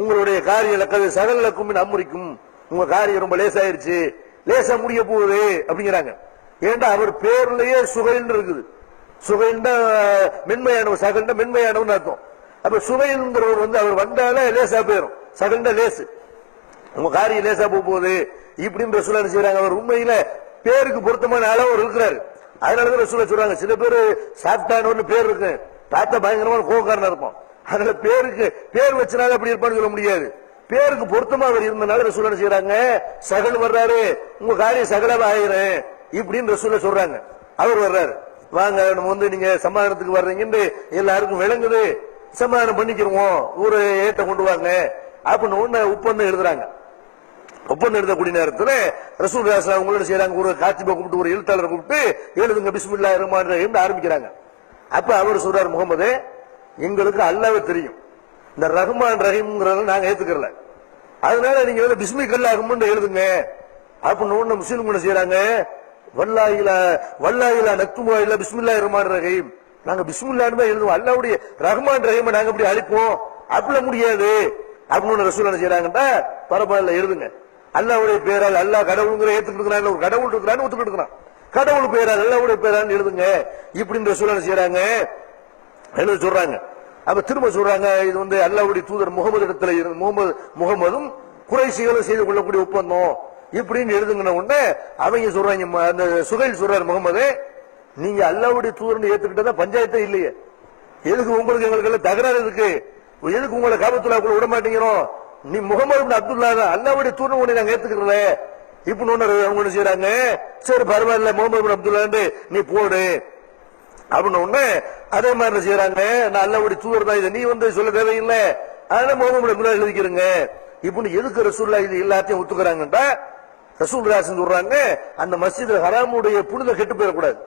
உங்களுடைய காரிய சகலக்கும் அம்ரிக்கும், உங்க காரியம் ரொம்ப லேசாயிருச்சு, லேசா முடிய போகுது அப்படிங்கிறாங்க. ஏண்டா அவர் பேர்லயே சுகைன்னு இருக்குது. சுகைன்னா மென்மையானவர், சகல்னா மென்மையானவன் அர்த்தம். அப்ப சுகைங்கிறவர் அவர் வந்தாலே லேசா போயிரும், சகல்னா லேசு, உங்க காரியம் லேசா போகுது இப்படின்னு ரசூலுல்லாஹ் செய்யறாங்க. அவர் உண்மையில பேருக்கு பொருத்தமான அளவு இருக்கிறாரு. அதனாலதான் ரசூலுல்லாஹ் சொல்றாங்க, சில பேரு சாப்பிட்டானு பேர் இருக்கு, தாத்தா பயங்கரமான கோவக்காரனா இருப்போம், அதனால பேருக்கு பேர் வச்சனால அப்படி இருப்பான்னு சொல்ல முடியாது. பேருக்கு பொருத்தமா அவர் இருந்தனால ரசூலுல்லாஹ் செய்யறாங்க, சகல் வர்றாரு உங்க காரியம் சகலவா ஆயிரும் இப்படின்னு ரசூலுல்லாஹ் சொல்றாங்க. அவர் வர்றாரு, வாங்க நம்ம நீங்க சமாதானத்துக்கு வர்றீங்கன்னு எல்லாருக்கும் விளங்குது, சமாதானம் பண்ணிக்கிறோம், ஒரு ஏட்ட கொண்டு வாங்க அப்படின்னு ஒண்ணு ஒப்பந்தம் எழுதுறாங்க. ஒப்பந்தம் எழுதக்கூடிய நேரத்தில் ரசூலுல்லாஹி அவங்களோட செய்யறாங்க, ஒரு காத்திபை கூப்பிட்டு ஒரு எழுத்தாளரை கூப்பிட்டு எழுதுங்க பிஸ்மில்லாஹிர் ரஹ்மானிர் ரஹீம் ஆரம்பிக்கிறாங்க. அப்ப அவர் சொல்றாரு, முகமது எங்களுக்கு அல்லாஹ்வே தெரியும், இந்த ரஹ்மான் ரஹீம்ங்கறத நாங்க ஏத்துக்கறல, அதனால நீங்க பிஸ்மில்லாஹிர்னு எழுதுங்க அப்படின்னு ஒண்ணு முஸ்லிம்கள் செய்யறாங்க. வல்லாஹிலா நக்துபு இல்ல பிஸ்மில்லாஹிர் ரஹ்மானிர் ரஹீம், நாங்க பிஸ்மில்லாஹ்னு தான் எழுதுவோம், அல்லாஹ்வுடைய ரஹ்மான் ரஹீம் நாங்க அப்படி அழிப்போம் அப்படி முடியாது அப்படின்னு ரசூலுல்லாஹ் செய்யறாங்கடா. பரவாயில்ல எழுதுங்க, அல்லாஹ்வுடைய பேரால், அல்லாஹ் கடவுளுங்கிற ஏத்துக்கிட்டு ஒரு கடவுள் இருக்கிறான்னு ஒத்துக்கிட்டு இருக்கிறான், கடவுள் பேரால் அல்லாஹ்வுடைய பேரால் எழுதுங்க இப்படின்னு ரசூலுல்லாஹ் செய்யறாங்க, எழுத சொல்றாங்க. அப்ப திரும்ப சொல்றாங்க, இது அல்லாஹ்வுடைய தூதர் முகமது இடத்துல முகமதும் குறைஷிகளும் செய்து கொள்ளக்கூடிய ஒப்பந்தம் இப்படின்னு எழுதுங்க. உடனே அவங்க சொல்றாங்க, அந்த சுகைல் சொல்றாரு, முகமது நீங்க அல்லாஹ்வுடைய தூதர்னு ஏத்துக்கிட்டதா பஞ்சாயத்தே இல்லையே, எதுக்கு உங்களுக்கு எங்களுக்கு எல்லாம் தகராறு இருக்கு, எதுக்கு உங்களை காபத்துல்லாஹ்க்குள்ள விட மாட்டேங்கிறோம், நீ முகமது அப்துல்லா தான் அல்லாஹ்வுடைய தூதர் உன்னை நாங்க ஏத்துக்கிறல இப்படின்னு அவங்க செய்யறாங்க. சரி பரவாயில்ல முகமது அப்துல்லா நீ போடு அப்படின்னு ஒண்ணு. அதே மாதிரி செய்யறாங்க, நான் அல்லாஹ்வுடைய தூதர் தான், இதை நீ சொல்ல தேவையில்லை, அதனால முகமது அப்துல்லா எழுதிக்கிறங்க இப்படின்னு. எதுக்கு ரசூலுல்லாஹ் இது எல்லாத்தையும் ஒத்துக்கிறாங்கன்றா, ரசூலுல்லாஹ் சொல்றாங்க, அந்த மஸ்ஜித் ஹராமுடைய புனித கெட்டு போயிடக்கூடாது,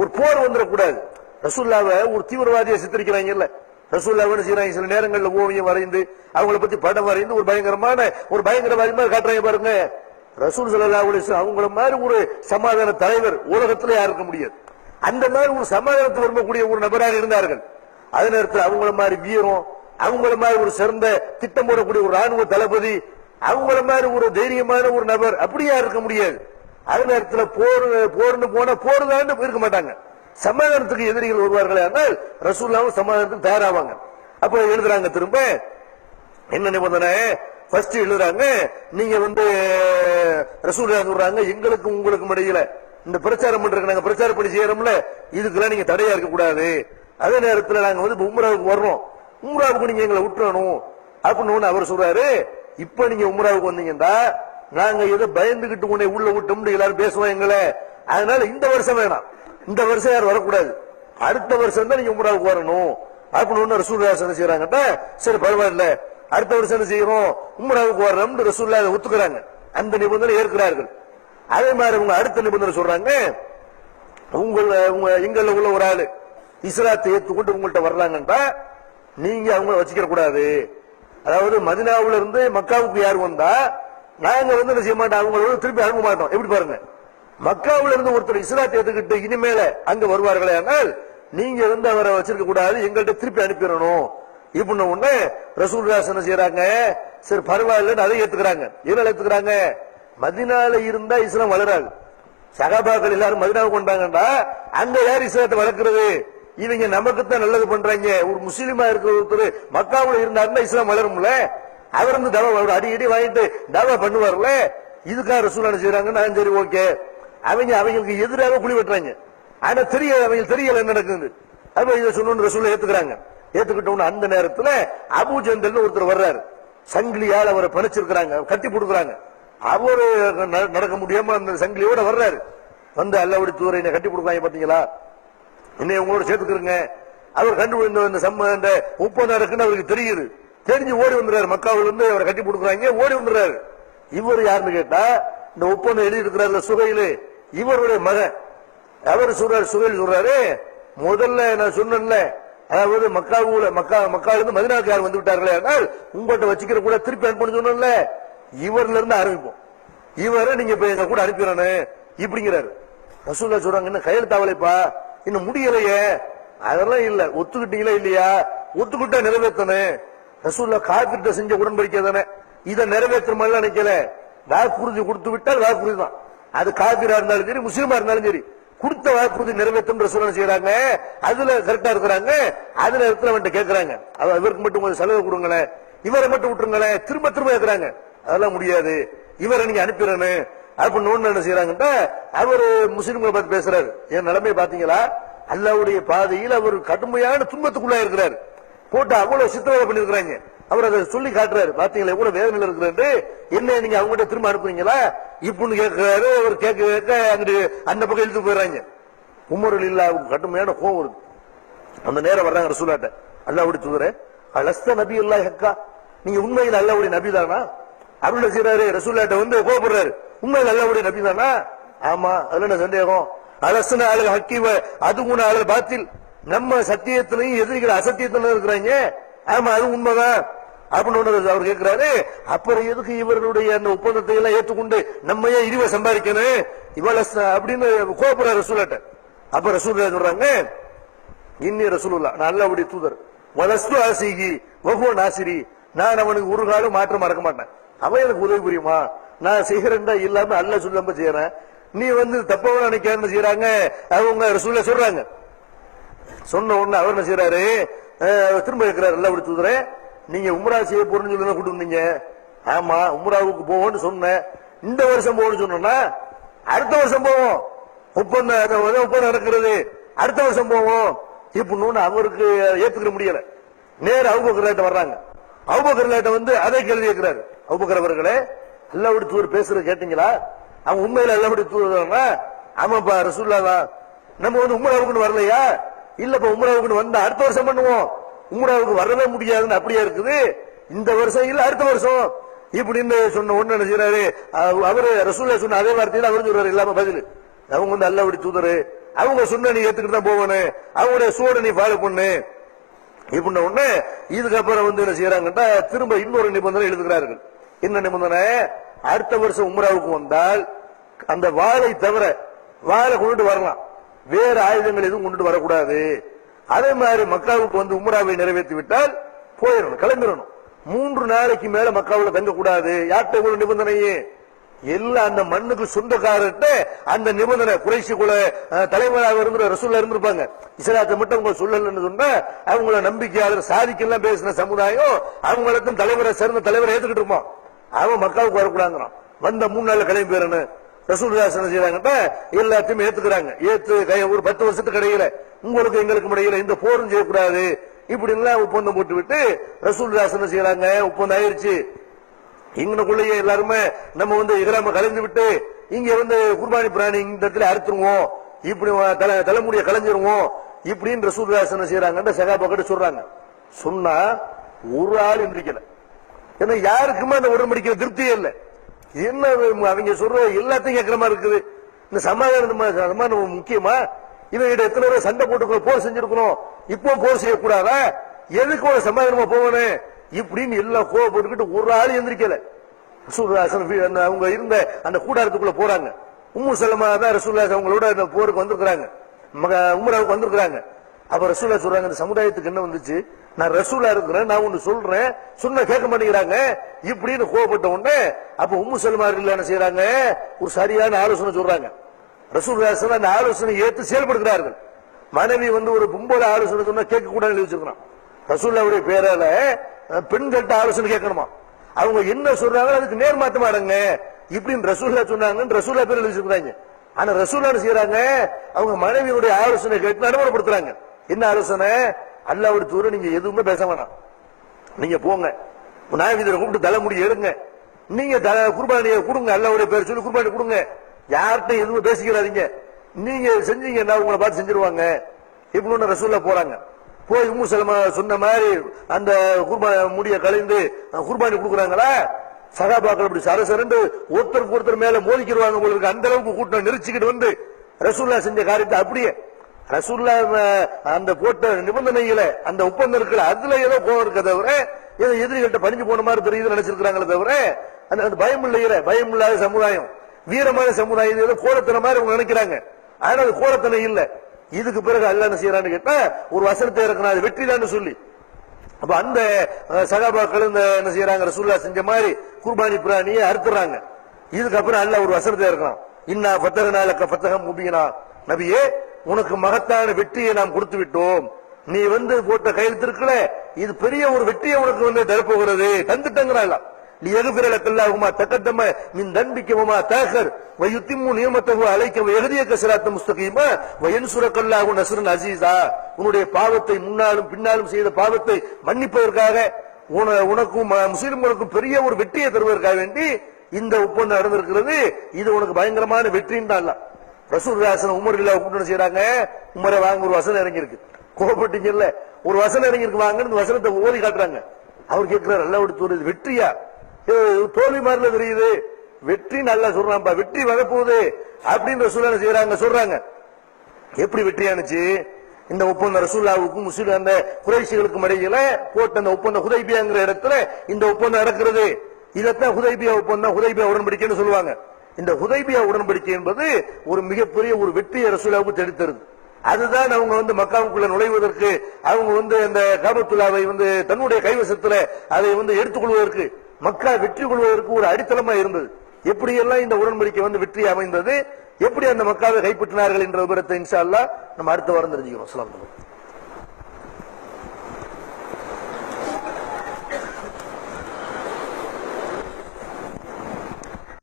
ஒரு போர் வந்துடக்கூடாது. ரசூலுல்லாஹ்வை ஒரு தீவிரவாதியை சித்தரிக்கிறாங்க இல்ல, ரசூலுல்லாஹ் செய்யறாங்க, சில நேரங்களில் ஓவியம் வரைந்து அவங்களை பத்தி படம் வரைந்து ஒரு பயங்கரவாதி மாதிரி காட்டுறாங்க பாருங்க. ரசூல் ஸல்லல்லாஹு அலைஹி வஸல்லம் அவங்கள மாதிரி ஒரு சமாதான தலைவர் உலகத்துல யாரும் இருக்க முடியாது. அந்த மாதிரி ஒரு சமாதானத்தை விரும்பக்கூடிய ஒரு நபராக இருந்தார்கள். அதே நேரத்தில் அவங்கள மாதிரி வீரம், அவங்கள மாதிரி ஒரு சிறந்த திட்டம் போடக்கூடிய ஒரு ராணுவ தளபதி, அவங்கள மாதிரி ஒரு தைரியமான ஒரு நபர் அப்படியா இருக்க முடியாது. அதே நேரத்தில் போர்னு போனா போர்தான் இருக்க மாட்டாங்க, சமாதானத்துக்கு எதிரிகள் வருவார்கள். ஆனால் ரசூலுல்லாஹ் சமாதானத்துக்கு தயாராவாங்க. அப்ப எழுதுறாங்க, திரும்ப என்ன நிபந்தனை ஃபர்ஸ்ட் எழுதுறாங்க, நீங்க ரசூலுல்லாஹ் சொல்றாங்க, எங்களுக்கு உங்களுக்கு இடையில இந்த பிரச்சாரம் பண்றதுக்கு நாங்க பிரச்சாரம் பண்ணி செய்யறோம்ல, இதுக்கெல்லாம் நீங்க தடையா இருக்க கூடாது. அதே நேரத்தில் நாங்க உம்ராவுக்கு வர்றோம், உம்ராவுக்கு நீங்க எங்களை விட்டுறணும் அப்படின்னு அவர் சொல்றாரு. இப்ப நீங்க உம்ராவுக்கு வந்தீங்கன்னா நாங்க எதை பயந்துகிட்டு உன்னை உள்ள விட்டோம்னு எல்லாரும் பேசுவோம் எங்களை, அதனால இந்த வருஷம் வேணாம், இந்த வருஷம் யாரும் வரக்கூடாது, அடுத்த வருஷம் தான் நீங்க உம்ராவுக்கு வரணும் அப்படின்னு ரசூலுல்லாஹ் என்ன செய்யறாங்க, சரி பரவாயில்ல அடுத்த வருஷம் என்ன செய்யறோம் உம்ராவுக்கு வர்றோம் ரசூலுல்லாஹ் ஒத்துக்கிறாங்க, அந்த நிபந்தனை ஏற்கிறார்கள். அதே மாதிரி உங்க அடுத்த நிபந்தனை சொல்றாங்க, எங்கள உள்ள ஒரு ஆளு இஸ்லாத்தை ஏற்றுக்கொண்டு உங்கள்கிட்ட வர்றாங்கன்றா நீங்க அவங்கள வச்சுக்க கூடாது. அதாவது மதினாவுல இருந்து மக்காவுக்கு யார் வந்தா நாங்க என்ன செய்ய மாட்டோம், அவங்களோட திருப்பி அனுப்ப மாட்டோம். எப்படி பாருங்க, மக்காவுல இருந்து ஒருத்தர் இஸ்லாத்தை ஏற்றுக்கிட்டு இனிமேல அங்க வருவார்களே, ஆனால் நீங்க அவரை வச்சிருக்க கூடாது, எங்கள்கிட்ட திருப்பி அனுப்பிடணும். இப்படின்னு ஒண்ணு ரசூலுல்லாஹ் என்ன செய்யறாங்க, சரி பரவாயில்லன்னு அதை ஏத்துக்கிறாங்க. இதனால ஏத்துக்கிறாங்க, மதினால இருந்தா இஸ்லாம் வளராது. சகாபாக்கள் எல்லாரும் மதினாவுக்கு கொண்டாங்கடா, அங்க யார் இஸ்லாத்தை வளர்க்கிறது, இவங்க நமக்குத்தான் நல்லது பண்றாங்க. ஒரு முஸ்லீமா இருக்கிற ஒருத்தர் மக்காவுல இருந்தாருன்னா இஸ்லாம் வளரும்ல, அவர் வந்து தவா அடி வாங்கிட்டு தவா பண்ணுவார்ல. இதுக்காக ரசூலுல்லாஹ் என்ன செய்யறாங்க, நான் சரி ஓகே, அவங்களுக்கு எதிராக குழி வெட்டுறாங்க. ஆனா அவங்களுக்கு தெரியல என்ன நடக்குது. அப்ப இதை சொன்ன ரசூலுல்லாஹ் ஏத்துக்கிறாங்க. ஏத்துக்கிட்ட அந்த நேரத்துல அபூ ஜந்தல் ஒருத்தர் வர்றாரு, சங்கிலியால் அவரை பணிச்சிருக்கிறாங்க, கட்டி போடுக்கிறாங்க. அவரு நடக்க முடியாம அந்த சங்கிலியோட வர்றாரு. வந்து அல்லாஹ்வுடைய தூதரை என்ன கட்டி போடுறாங்க பாத்தீங்களா, என்னை உங்களோட சேர்த்துக்கிறங்க. அவர் இந்த ஒப்பந்தம் இருக்குன்னு அவருக்கு தெரியுது. தெரிஞ்சு ஓடி வந்துறாரு, மக்காவில இருந்து அவரை கட்டி போடுக்கிறாங்க, ஓடி வந்துறாரு. இவர் யாருன்னு கேட்டா இந்த ஒப்பந்தம் எழுதி இருக்கிறாரு சுகையிலு, இவருடைய மகன். அவர் சொல்றாரு, சுகையில் சொல்றாரு, முதல்ல நான் சொன்னேன்ல, அதாவது மக்காவில இருந்து மதீனாவுக்கு யார் வந்து விட்டார்களே, ஆனால் உங்கள்கிட்ட வச்சுக்கிற கூட திருப்பி அனுப்பணும் சொன்னேன்ல, இவர்ல இருந்து ஆரம்பிப்போம், இவரை நீங்க இப்ப எங்க கூட அனுப்பிடணும் இப்படிங்கிறாரு. ரசூலுல்லாஹ் சொல்றாங்க, இன்னும் கையெழுத்தாவலைப்பா, இன்னும் முடியலையே. அதெல்லாம் இல்ல, ஒத்துக்கிட்டீங்களா இல்லையா, ஒத்துக்கிட்டா நிறைவேற்றணும். ரசூலுல்லாஹ் காபிர்ட்ட செஞ்ச உடன்படிக்கை தானே, இதை நிறைவேற்ற மாதிரி நினைக்கல. வாக்குறுதி கொடுத்து விட்டால் வாக்குறுதி தான், அது காபிரா இருந்தாலும் சரி முஸ்லீமா இருந்தாலும் சரி, கொடுத்த வாக்குறுதி நிறைவேற்றும் ரசூலுல்லாஹ் செய்யறாங்க. அதுல கரெக்டா இருக்கிறாங்க. அதுல இருக்கிறவன் கேட்கிறாங்க, இவருக்கு மட்டும் கொஞ்சம் செலவு கொடுங்களேன், இவரை மட்டும் விட்டுருங்களேன், திரும்ப திரும்ப கேட்கிறாங்க. அதெல்லாம் முடியாது, இவரை நீங்க அனுப்பிடணும் அப்படின்னு என்ன செய்யறாங்க. அவரு முஸ்லிம்களை பார்த்து பேசுறாரு, என் நிலைமையை பாத்தீங்களா, அல்லாஹ்வுடைய பாதையில் அவர் கடுமையான துன்பத்துக்குள்ள இருக்கிறாரு, போட்டு அவ்வளவு சித்திரவதை பண்ணிருக்கிறாங்க. அவர் அதை சொல்லி காட்டுறாரு, பாத்தீங்களா எவ்வளவு வேதனையில் இருக்கிறாரு, என்ன நீங்க அவங்ககிட்ட திரும்ப அனுப்புறீங்களா இப்படின்னு கேட்கிறாரு. அவர் கேட்க கேட்க அங்கிட்டு அந்த பக்கம் இழுத்து போயிடறாங்க. உமருல் இல்லா கடுமையான கோவம் வருது. அந்த நேரம் வர்றாங்க ரசூலுல்லாஹ், அல்லாஹ்வுடைய தூதரே அலஸ்த நபி அல்லாஹ் ஹக்கா, நீங்க உண்மையில் அல்லாஹ்வுடைய நபி தானா அப்படின்னு செய்யறாரு. ரசூலுல்லாஹ் வந்து கோபப்படுறாரு, உண்மையில் அல்லாஹ்வுடைய நபி தானா, ஆமா அதுல என்ன சந்தேகம், அலஸ்ன அல் ஹக்கி அதுகுன அல் பாத்தில், நம்ம சத்தியத்திலையும் எதிரிகள் அசத்தியத்திலும் இருக்கிறாங்க, ஆமா அது உண்மைதான் அப்படின்னு அவர் கேட்கிறாரு. அப்புறம் எதுக்கு இவர்களுடைய அந்த ஒப்பந்தத்தை எல்லாம் ஏற்றுக்கொண்டு நம்ம ஏன் இழிவை சம்பாதிக்கணும் இவள அப்படின்னு கோபுறாரு ரசூலுல்லாஹ். அப்ப ரசூலுல்லாஹ் சொல்றாங்க, இன்னி ரசூலுல்லாஹ் நான் அல்லாஹ்வுடைய தூதர், வலஸ்து ஆசிகி வஹுவ நாசிரி, நான் அவனுக்கு ஒரு காலம் மாற்றம் மறக்க மாட்டேன், அவன் எனக்கு உதவி புரியுமா, நான் செய்கிறேன்டா இல்லாம அல்லாஹ் சொல்லாம செய்யறேன், நீ வந்து தப்பவன நினைக்க செய்யறாங்க அவங்க ரசூலுல்லாஹ் சொல்றாங்க. சொன்ன உடனே அவர் என்ன செய்யறாரு, திரும்ப இருக்கிறார், அல்லாஹ்வுடைய தூதரே நீங்க உம்ரா செய்ய போறேன்னு சொல்லி கூட்டு வந்தீங்க, ஆமா உம்ராவுக்கு போவோம்னு சொன்னேன், இந்த வருஷம் போகணும்னு சொன்னா அடுத்த வருஷம் போவோம், ஒப்பந்தம் நடக்கிறது அடுத்த வருஷம் போவோம் இப்படின்னு அவருக்கு ஏத்துக்கிற முடியல. நேரம் அபூபக்கர்ட்ட வர்றாங்க. அபூபக்கர்ட்ட வந்து அதே கேள்வி கேட்கிறாரு, அபூபக்கர் அவர்களே அல்லாஹ்வுடைய தூதர் பேசுறது கேட்டீங்களா, அவங்க உண்மையில அல்லாஹ்வுடைய தூதர், ஆமாப்பா ரசூலுல்லாஹ், நம்ம வந்து உம்ராவுக்குன்னு வரலையா, இல்லப்பா உம்ராவுக்குன்னு வந்தா அடுத்த வருஷம் பண்ணுவோம், உம்ராவுக்கு வரவே முடியாதுன்னு அப்படியே இருக்குது, இந்த வருஷம் இல்ல அடுத்த வருஷம் இப்படின்னு சொன்ன ஒண்ணு என்ன செய்யறாரு, அவரு ரசூலுல்லாஹ் சொன்ன அதே வார்த்தையில அவரு சொல்றாரு இல்லாம பதில், அவங்க வந்து அல்லாஹ்வுடைய தூதர், அவங்க சொன்ன நீ ஏத்துக்கிட்டு தான் போகணும், அவங்களுடைய சூட நீ ஃபாலோ பண்ணு இப்படின்ன ஒண்ணு. இதுக்கப்புறம் வந்து என்ன செய்யறாங்கன்னா திரும்ப இன்னொரு நிபந்தனை எழுதுகிறார்கள். என்ன நிபந்தனை, அடுத்த வருஷம் உம்ராவுக்கு வந்தால் அந்த வாளை தவிர வாளை கொண்டுட்டு வரலாம், வேற ஆயுதங்கள் எதுவும் கொண்டுட்டு வரக்கூடாது. அதே மாதிரி மக்காவுக்கு வந்து உம்ராவை நிறைவேற்றி விட்டால் போயிடணும், கிளம்பிடணும், 3 நாளைக்கு மேல மக்காவுல தங்க கூடாது. யார்கிட்ட இவ்வளவு நிபந்தனையே, எல்லாம் அந்த மண்ணுக்கு சொந்தக்காரர்கிட்ட அந்த நிபந்தனை. குறைஷி குல தலைவராக இருக்கிற ரசூலுல்லாஹ் இருந்திருப்பாங்க, இஸ்லாத்தை மட்டும் அவங்க சொல்லலன்னு சொன்னா அவங்கள நம்பிக்கையாளர் சாதிக்கெல்லாம் பேசின சமுதாயம் அவங்களுக்கும் தலைவரை சேர்ந்த தலைவரை ஏத்துக்கிட்டு இருப்பான். அவன் மக்காவுக்கு வரக்கூடாங்கிறான், வந்த 3 நாள்ல கிளம்பி போயிடணும். ரசூலுல்லாஹ் என்ன செய்யறாங்க, எல்லாத்தையும் ஏத்துக்கிறாங்க. ஒரு 10 வருஷத்துக்கு இடையில உங்களுக்கு எங்களுக்கு இடையில இந்த போரும் செய்யக்கூடாது இப்படி எல்லாம் ஒப்பந்தம் போட்டு விட்டு ரசூலுல்லாஹ் என்ன செய்யறாங்க, ஒப்பந்தம் ஆயிருச்சு. இங்கனுக்குள்ளேயே எல்லாருமே நம்ம வந்து இஹ்ராம கலந்து விட்டு இங்க வந்து குர்பானி பிராணி இந்த இடத்துல அறுத்துருவோம், இப்படி தலைமுடிய கலைஞ்சிருவோம் இப்படின்னு ரசூலுல்லாஹி என்ன செய்யறாங்க சகாபாக்கிட்ட சொல்றாங்க. சொன்னா ஒரு ஆள் எந்திரிக்கல. ஏன்னா யாருக்குமே அந்த உடன்படிக்கை திருப்தியே இல்லை. என்ன அவங்க சொல்ற எல்லாத்தையும் கேட்கிற மாதிரி இருக்குது. இந்த சமாதானம் முக்கியமா? இவங்க எத்தனை பேர் சண்டை போட்டு போர் செஞ்சிருக்கணும், இப்போ போர் செய்யக்கூடாதா? எதுக்கு ஒரு சமாதானமா போகணும் இப்படின்னு எல்லாம் கோவப்பட்டுக்கிட்டு ஒரு ஆள் எந்திரிக்கல. அவங்க இருந்த அந்த கூடாரத்துக்குள்ள போறாங்க. உம்மு சலமா தான் ரசூலுல்லாஹி அவங்களோட இந்த போருக்கு வந்திருக்கிறாங்க, உம்ராவுக்கு வந்திருக்கிறாங்க. அப்ப ரசூலுல்லாஹி சொல்றாங்க, இந்த சமுதாயத்துக்கு என்ன வந்துச்சு, நான் ரசூலா இருக்கிறேன், நான் ஒண்ணு சொல்றேன், சொன்ன கேட்க மாட்டேங்கிறாங்க இப்படின்னு கோவப்பட்ட உடனே அப்ப உம்மு சலமா என்ன செய்யறாங்க, ஒரு சரியான ஆலோசனை சொல்றாங்க. ரசூலுல்லாஹி அந்த ஆலோசனை ஏற்று செயல்படுகிறார்கள். மனைவி ஒரு பொம்பளை ஆலோசனை சொன்னா கேட்க கூட எழுதி வச்சிருக்கான். ரசூலுல்லாஹ்வுடைய பேரால பெண்கள்ட்ட ஆலோசனை கேட்கணுமா, அவங்க என்ன சொல்றாங்க அதுக்கு நேர்மாற்றமா இருங்க இப்படின்னு ரசூலுல்லாஹ் சொன்னாங்க. ரசூலுல்லாஹ் பேர் எழுதி வச்சிருக்காங்க. ஆனா ரசூலுல்லாஹ் செய்யறாங்க, அவங்க மனைவியுடைய ஆலோசனை கேட்டு நடைமுறைப்படுத்துறாங்க. என்ன ஆலோசனை? அல்லாஹ்வுடைய தூதர் நீங்க எதுவுமே பேச வேணாம், நீங்க போங்க நாயகத்தை கூப்பிட்டு தலைமுடி எடுங்க, நீங்க குர்பானியை கொடுங்க, அல்லாஹ்வுடைய பேர் சொல்லி குர்பானி கொடுங்க, யார்கிட்ட எதுவுமே பேசிக்கிறாதீங்க, நீங்க செஞ்சீங்கன்னா உங்களை பார்த்து செஞ்சிருவாங்க இப்படின்னு ரசூலுல்லாஹ் போறாங்க. போய் உம்மு சலமா சொன்ன மாதிரி அந்த முடிய கலைந்து குர்பானி கொடுக்குறாங்களா, சகாபாக்கள் அப்படி சரசரண்டு ஒருத்தருக்கு ஒருத்தர் மேல மோதிக்கிடுவாங்க. உங்களுக்கு அந்த அளவுக்கு கூட்டம் நெரிச்சுக்கிட்டு ரசூலுல்லாஹ் செஞ்ச காரியத்தை அப்படியே ரசூலுல்லாஹ் அந்த போட்ட நிபந்தனைகளை அந்த ஒப்பந்தம் இருக்குல்ல அதுல ஏதோ கோவம் இருக்க தவிர ஏதோ எதிரிகள்கிட்ட பணிஞ்சு போன மாதிரி தெரியுது நினைச்சிருக்காங்களே தவிர அந்த பயம் இல்லையில, பயம் இல்லாத சமுதாயம், வீரமான சமுதாயம், ஏதோ கோலத்தனை மாதிரி அவங்க நினைக்கிறாங்க. ஆனா அது கோலத்தனை இல்ல. இதுக்கு பிறகு அல்லாஹ் என்ன செய்யறான்னு கேட்டா ஒரு வசனத்தை இறக்கணும், அது வெற்றிதான்னு சொல்லி. அப்ப அந்த சகாபாக்கள் என்ன செய்யறாங்க, ரசூலுல்லாஹ் செஞ்ச மாதிரி குர்பானி பிராணியை அறுத்துறாங்க. இதுக்கப்புறம் அல்லாஹ் ஒரு வசனத்தை இறக்கணும், இன்னா ஃபத்தஹ்னா லக ஃபத்ஹம் முபீனா, நபியே உனக்கு மகத்தான வெற்றியை நாம் கொடுத்து விட்டோம், நீ போட்ட கையெழுத்து இருக்குல்ல இது பெரிய ஒரு வெற்றியை உனக்கு தரப்போகிறது தந்துட்டங்கிறாங்க. நீ எகுபிரலக்கல்லாகுமா தக்கத்தம மின் தன்பிக்கமா தாக்கர் வயுத்திம்மு நியமத்தகு அழைக்க எகதியக்க சிராத்த முஸ்தகீமா வயன்சுரக்கல்லாகு நஸ்ரன் அசீஸா, உன்னுடைய பாவத்தை முன்னாலும் பின்னாலும் செய்த பாவத்தை மன்னிப்பதற்காக உனக்கும் முஸ்லிம்களுக்கும் பெரிய ஒரு வெற்றியை தருவதற்காக வேண்டி இந்த ஒப்பந்தம் நடந்திருக்கிறது, இது உனக்கு பயங்கரமான வெற்றின்னு தான் ரசூலுல்லாஹி உமர் இல்ல கூட்டணி செய்யறாங்க. உமரை வாங்க ஒரு வசனம் இறங்கிருக்கு, கோபப்பட்டீங்கல்ல ஒரு வசனம் இறங்கிருக்கு வாங்க வசனத்தை ஓதி காட்டுறாங்க. அவர் கேட்கிறார், அல்லாஹ்வுடைய தூதர் வெற்றியா, தோல்வி மாதிரில தெரியுது, வெற்றி நல்லா சொல்றான்பா, வெற்றி வரப்போகுது அப்படின்னு ரசூலுல்லாஹி செய்யறாங்க சொல்றாங்க. எப்படி வெற்றியானுச்சு இந்த ஒப்பந்தம்? ரசூலுல்லாஹ்வுக்கும் முஸ்லிம் அந்த குறைஷிகளுக்கும் இடையில போட்ட அந்த ஒப்பந்தம் ஹுதைபியாங்கிற இடத்துல இந்த ஒப்பந்தம் நடக்கிறது. இதத்தான் ஹுதைபியா ஒப்பந்தம், ஹுதைபியா உடன்படிக்கைன்னு சொல்லுவாங்க. இந்த ஹுதைபியா உடன்படிக்கை என்பது ஒரு மிகப்பெரிய ஒரு வெற்றியை ரசூலுல்லாஹ்வுக்கு தெளித்தது. அதுதான் அவங்க மக்காவுக்குள்ள நுழைவதற்கு அவங்க அந்த காபத்துல்லாவை தன்னுடைய கைவசத்துல அதை எடுத்துக்கொள்வதற்கு மக்கா வெற்றி கொள்வதற்கு ஒரு அடித்தளமா இருந்தது. எப்படியெல்லாம் இந்த உடன்படிக்கை வெற்றி அமைந்தது, எப்படி அந்த மக்காவை கைப்பற்றினார்கள் என்ற விவரத்தை இன்ஷா அல்லாஹ் நம்ம அடுத்த வாரம் தெரிஞ்சுக்கிறோம். அஸ்ஸலாமு அலைக்கும்.